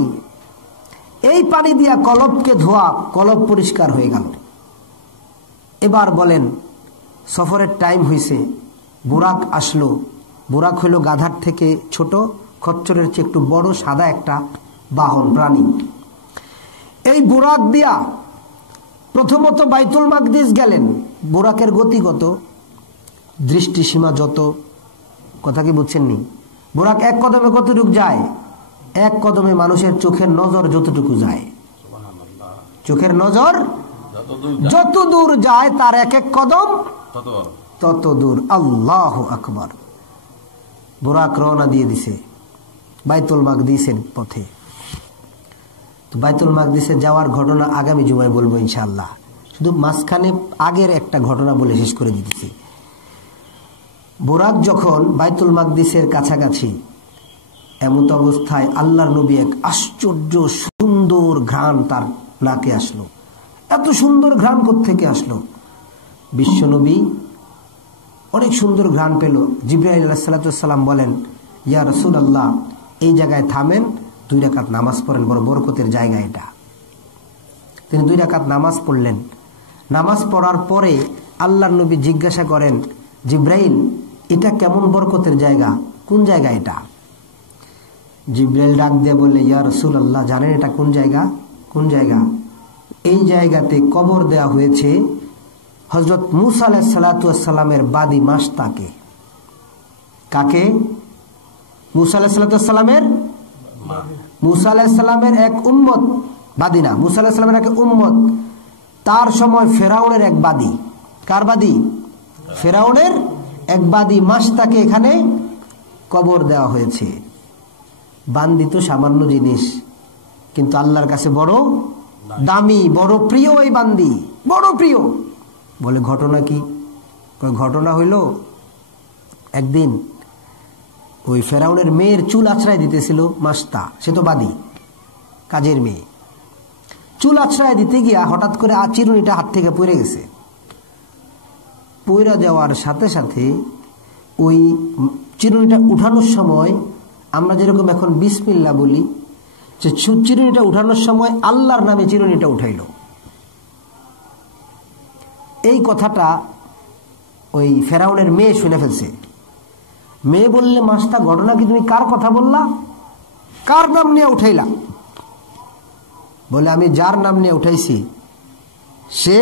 এই পানি দিয়া কলবকে ধোয়া, কলব পরিষ্কার হয়ে গেল। এবার বলেন, সফরের টাইম হয়েছে, বুরাক আসলো। বুরাক হইল গাধার থেকে ছোট, খচ্চরের চেয়ে একটু বড়, সাদা একটা বাহন, প্রাণী। এই বুরাক দিয়া প্রথমত বাইতুল মাকদিস গেলেন। বুরাকের গতি কত, দৃষ্টিসীমা যত। কথা কি বুঝছেননি? বুরাক এক কদমে কতটুকু যায়? এক কদমে মানুষের চোখের নজর যতটুকু যায়। চোখের নজর যত দূর যায়, তার এক এক কদম তত দূর। আল্লাহু আকবার। বুরাক রওনা দিয়ে দিছে বাইতুল মাকদিসের পথে। তো বাইতুল মাকদিসে যাওয়ার ঘটনা আগামী জুমায় বলবো ইনশাআল্লাহ। শুধু মাঝখানে আগের একটা ঘটনা বলে শেষ করে দিতেছি। বুরাক যখন বাইতুল মাকদিসের কাছাকাছি, এমত অবস্থায় আল্লাহর নবী এক আশ্চর্য সুন্দর ঘ্রাণ তার নাকে আসলো। এত সুন্দর ঘ্রাণ কোত্থেকে আসলো? বিশ্বনবী অনেক সুন্দর ঘ্রাণ পেল। জিবরাইল আলাইহিস সালাতু ওয়াস সালাম বলেন, ইয়া রাসূলুল্লাহ, এই জায়গায় থামেন, 2 রাকাত নামাজ পড়েন, বড় বরকতের জায়গা এটা। তিনি 2 রাকাত নামাজ পড়লেন। নামাজ পড়ার পরে আল্লাহর নবী জিজ্ঞাসা করেন, জিবরাইল, এটা কেমন বরকতের জায়গা, কোন জায়গা এটা? জিবরাইল ডাক দিয়ে বলে, ইয়া রাসূলুল্লাহ, জানেন এটা কোন জায়গা? কোন জায়গা? এই জায়গাতে কবর দেয়া হয়েছে হযরত মূসা আলাইহিস সালাতু ওয়াস সালামের বাদী মাশতাকে। কাকে? মূসা আলাইহিস সালাতু ওয়াস সালামের, মূসা আলাইহিস সালামের এক উম্মত, বাদী না, মূসা আলাইহিস সালামের এক উম্মত। তার সময় ফেরাউনের এক বাদী। কার বাদী? ফেরাউনের এক বাদী মাশতাকে এখানে কবর দেওয়া হয়েছে। বান্দি তো সামান্য জিনিস, কিন্তু আল্লাহর কাছে বড় দামি, বড় প্রিয়। এই বান্দি বড় প্রিয়। বলে, ঘটনা কি? ঘটনা হইল, একদিন ওই ফেরাউনের মেয়ের চুল আছড়ায় দিতেছিল মাশতা। সে তো বাদী, কাজের মেয়ে। চুল আছড়ায় দিতে গিয়া হঠাৎ করে চিরুনিটা হাত থেকে পড়ে গেছে। পড়ে যাওয়ার সাথে সাথে ওই চিরুনিটা উঠানোর সময়, আমরা যেরকম এখন বিসমিল্লাহ বলি, যে চিরুনিটা উঠানোর সময় আল্লাহর নামে চিরুনিটা উঠাইল। এই কথাটা ওই ফেরাউনের মেয়ে শুনে ফেলছে। মেয়ে বললে, মাশতা, ঘটনা কি? তুমি কার কথা বললা? কার নাম নিয়ে উঠাইলা? বলে, আমি যার নাম নিয়ে উঠাইছি সে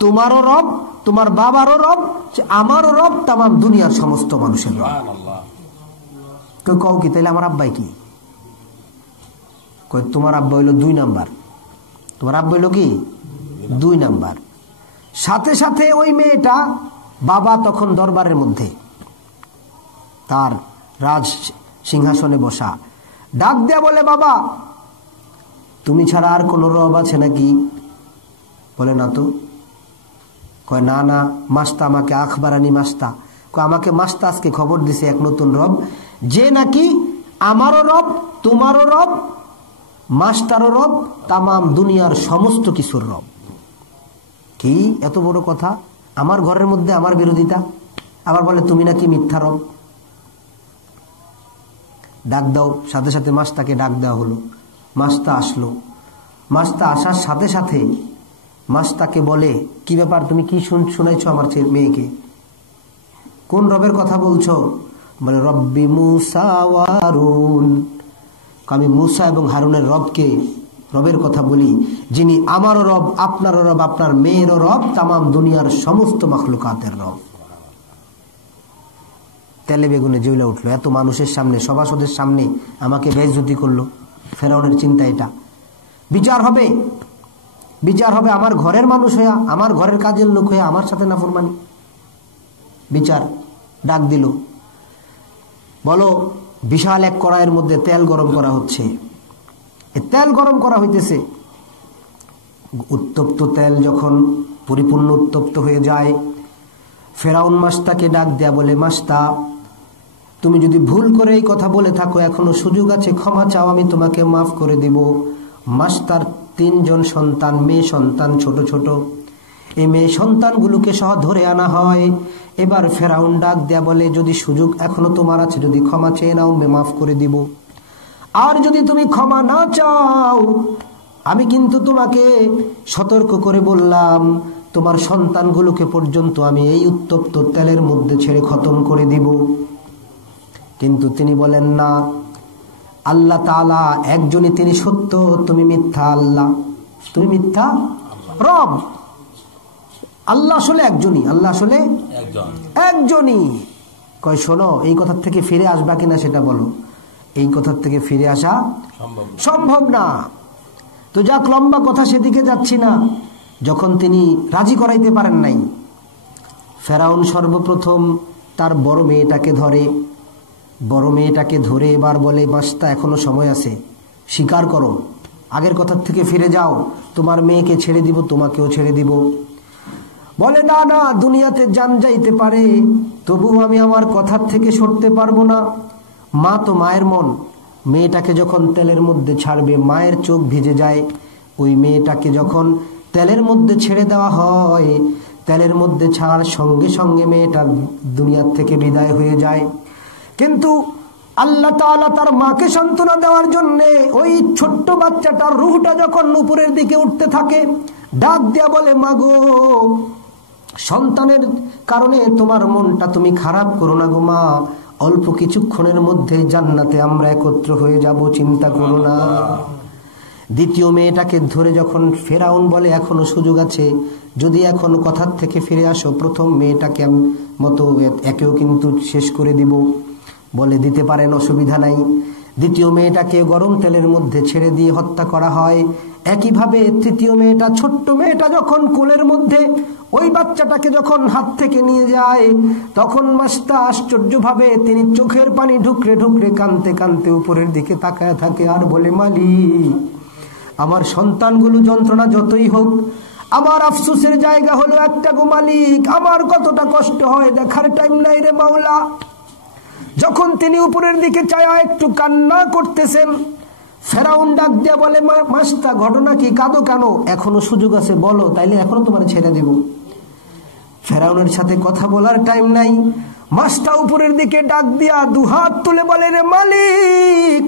তোমারও রব, তোমার বাবারও রব, আমারও রব, তামাম দুনিয়ার সমস্ত মানুষের রব। কেউ কও কি তাইলে আমার আব্বাই কি? তোমার আব্বা হইল 2 নাম্বার। তোমার আব্বা হইল কি 2 নাম্বার। সাথে সাথে ওই মেয়েটা, বাবা তখন দরবারের মধ্যে তার রাজ সিংহাসনে বসা, ডাক দেয়া বলে, বাবা তুমি ছাড়া আর কোন রব আছে নাকি? বলে না তো। কয় না না, মাস্তা আমাকে আখবারানি মাস্তা, আমাকে মাস্তা আজকে খবর দিছে এক নতুন রব, যে নাকি আমারও রব, তোমারও রব, মাস্টারও রব, তামাম দুনিয়ার সমস্ত কিছুর রব। কি এত বড় কথা! আমার ঘরের মধ্যে আমার বিরোধিতা, আবার বলে তুমি নাকি মিথ্যা রব। ডাক দাও। সাথে সাথে মাস্তাকে ডাক দেওয়া হলো। মাস্তা আসলো। মাস্তা আসার সাথে সাথে মাস্তাকে বলে, কি ব্যাপার, তুমি কি শুনাইছো আমার মেয়েকে? কোন রবের কথা বলছো? বলে রব্বি মুসা ওয়া হারুন। আমি মুসা এবং হারুনের রবের কথা বলি, যিনি আমারও রব, আপনারও রব, আপনার মেয়েরও রব, তামাম দুনিয়ার সমস্ত মাখলুকাতের রব। তেলে বেগুনে জ্বলে উঠলো। এত মানুষের সামনে, সভাসদের সামনে আমাকে বেইজ্জতি করলো। ফেরাউনের চিন্তা এটা, বিচার হবে, বিচার হবে আমার ঘরের মানুষ হইয়া, আমার ঘরের কাজের লোক হইয়া আমার সাথে নাফরমানি। বিচার ডাক দিল। বলো, বিশাল এক কড়াইয়ের মধ্যে তেল গরম করা হচ্ছে। তেল গরম করা হইতেছে। উত্তপ্ত তেল যখন পরিপূর্ণ উত্তপ্ত হয়ে যায়, ফেরাউন মাস্তাকে ডাক দেয়া বলে, মাস্তা তুমি যদি ভুল করে এই কথা বলে থাকো, এখনো সুযোগ আছে, ক্ষমা চাও, আমি তোমাকে মাফ করে দিব। মাস্টার 3 জন সন্তান, মেয়ে সন্তান, ছোট ছোট। এই মেয়ে সন্তানগুলোকে সহ ধরে আনা হয়। এবার ফেরাউন ডাক দেয়া বলে, যদি সুযোগ এখনো তোমার আছে, যদি ক্ষমা চেয়ে নাও, মাফ করে দিব। আর যদি তুমি ক্ষমা না চাও, আমি কিন্তু তোমাকে সতর্ক করে বললাম, তোমার সন্তানগুলোকে পর্যন্ত আমি এই উত্তপ্ত তেলের মধ্যে ছেড়ে খতম করে দিব। কিন্তু তিনি বলেন, না, আল্লাহ তাআলা একজনই, তিনি সত্য, তুমি মিথ্যা। আল্লাহ, তুমি মিথ্যা রব। আল্লাহ আসলে একজনই, আল্লাহ আসলে একজনই। কয় শোনো, এই কথার থেকে ফিরে আসবা কিনা সেটা বলো। এই কথার থেকে ফিরে আসা সম্ভব না। তো যাক, লম্বা কথা, সেদিকে যাচ্ছি না। যখন তিনি রাজি করাইতে পারেন নাই, ফেরাউন সর্বপ্রথম তার বড় মেয়েটাকে ধরে। বড় মেয়েটাকে ধরে এবার বলে, মাস্তা এখনো সময় আছে, স্বীকার করো, আগের কথার থেকে ফিরে যাও, তোমার মেয়েকে ছেড়ে দিব, তোমাকেও ছেড়ে দিব। বলে, না না, দুনিয়াতে জান যাইতে পারে, তবু আমি আমার কথার থেকে সরতে পারবো না। মা তো মায়ের মন। মেয়েটাকে যখন তেলের মধ্যে ছাড়বে, মায়ের চোখ ভিজে যায়। ওই মেয়েটাকে যখন তেলের মধ্যে ছেড়ে দেওয়া হয়, তেলের মধ্যে ছাড়ার সঙ্গে সঙ্গে মেয়েটা দুনিয়ার থেকে বিদায় হয়ে যায়। কিন্তু আল্লাহ তাআলা তার মাকে সান্ত্বনা দেওয়ার জন্য ওই ছোট্ট বাচ্চাটার রূহটা যখন উপরের দিকে উঠতে থাকে, ডাক দেয়া বলে, মাগো, সন্তানের কারণে তোমার মনটা তুমি খারাপ করো না গো মা, অল্প কিছুক্ষণের মধ্যে জান্নাতে আমরা একত্র হয়ে যাব, চিন্তা করো না। দ্বিতীয় মেয়েটাকে ধরে যখন ফেরাউন বলে, এখনো সুযোগ আছে, যদি এখন কথার থেকে ফিরে আসো, প্রথম মেয়েটাকে মতো একেও কিন্তু শেষ করে দিব। বলে, দিতে পারেন, অসুবিধা নাই। দ্বিতীয় মেয়েটাকে গরম তেলের মধ্যে ছেড়ে দিয়ে হত্যা করা হয়। একইভাবে তৃতীয় মেয়েটা, ছোট্ট মেয়েটা যখন কোলের মধ্যে ওই বাচ্চাটাকে যখন হাত থেকে নিয়ে যায়, তখন মাস্তা আশ্চর্যভাবে তিনি চোখের পানি ঢুকরে ঢুকরে কাঁদতে কাঁদতে উপরের দিকে তাকায় থাকে আর বলে, মালিক, আমার সন্তানগুলো যন্ত্রণা যতই হোক, আমার আফসোসের জায়গা হলো একটা গো মালিক, আমার কতটা কষ্ট হয় দেখার টাইম নাই রে মাওলা। যখন তিনি উপরের দিকে চায়া একটু কান্না করতেছেন, ফেরাউন ডাক দিয়া বলে, মাস্তা ঘটনা কি, কাঁদো কেন, এখনো সুযোগ আছে, বলো, তাইলে এখনো তোমার ছেড়ে দেব। ফেরাউনের সাথে কথা বলার টাইম নাই। মাস্তা উপরের দিকে ডাক দিয়া দুহাত তুলে বলে, রে মালিক,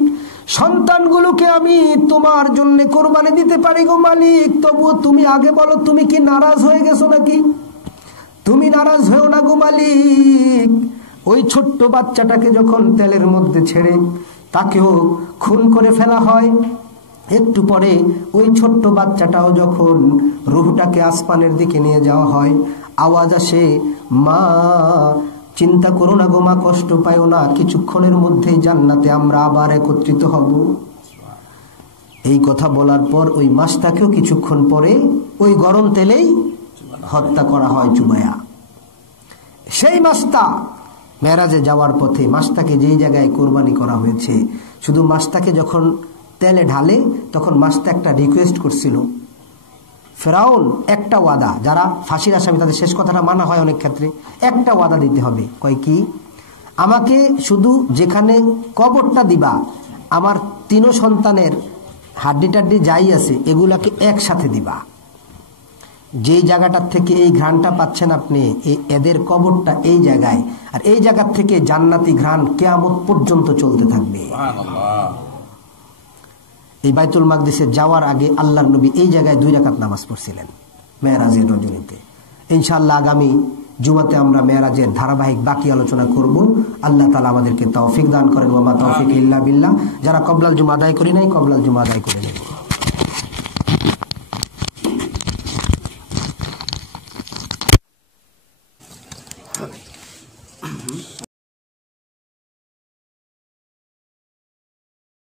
সন্তানগুলোকে আমি তোমার জন্য কোরবানি দিতে পারি গো মালিক, তবুও তুমি আগে বলো, তুমি কি নারাজ হয়ে গেছো নাকি? তুমি নারাজ হয়েও না গো মালিক। ওই ছোট্ট বাচ্চাটাকে যখন তেলের মধ্যে ছেড়ে তাকেও খুন করে ফেলা হয়, একটু পরে ওই ছোট্ট বাচ্চাটাও যখন রূহটাকে আসমানের দিকে নিয়ে যাওয়া হয়, আওয়াজ আসে, মা চিন্তা করো না গো মা, কষ্ট পাইও না, কিছুক্ষণের মধ্যেই জান্নাতে আমরা আবার একত্রিত হব। এই কথা বলার পর ওই মাছটাকেও কিছুক্ষণ পরে ওই গরম তেলেই হত্যা করা হয় চুবায়া। সেই মাছটা মেরাজে যাওয়ার পথে মাছটাকে যেই জায়গায় কোরবানি করা হয়েছে, শুধু মাছটাকে যখন তেলে ঢালে তখন মাছটা একটা রিকোয়েস্ট করছিল। ফেরাউন একটা ওয়াদা, যারা ফাঁসির আসামি তাদের শেষ কথাটা মানা হয় অনেক ক্ষেত্রে, একটা ওয়াদা দিতে হবে। কয় কি? আমাকে শুধু যেখানে কবরটা দিবা, আমার 3 সন্তানের হাড্ডি টাড্ডি যাই আছে এগুলাকে একসাথে দিবা। যেই জায়গাটার থেকে এই ঘ্রাণটা পাচ্ছেন আপনি, এদের কবরটা এই জায়গায়, আর এই জায়গার থেকে জান্নাতি ঘ্রাণ কিয়ামত পর্যন্ত চলতে থাকবে। এই বাইতুল মাকদিসে যাওয়ার আগে আল্লাহর নবী এই জায়গায় 2 রাকাত নামাজ পড়ছিলেন মেরাজের রজনীতে। ইনশাআল্লাহ আগামী জুমাতে আমরা মেরাজের ধারাবাহিক বাকি আলোচনা করব। আল্লাহ তাআলা আমাদেরকে তৌফিক দান করেন। ওয়া মা তৌফিক ইল্লা বিল্লাহ। যারা কবলাল জুমা আদায় করি নাই, কবলাল জুমা আদায় করে নেব।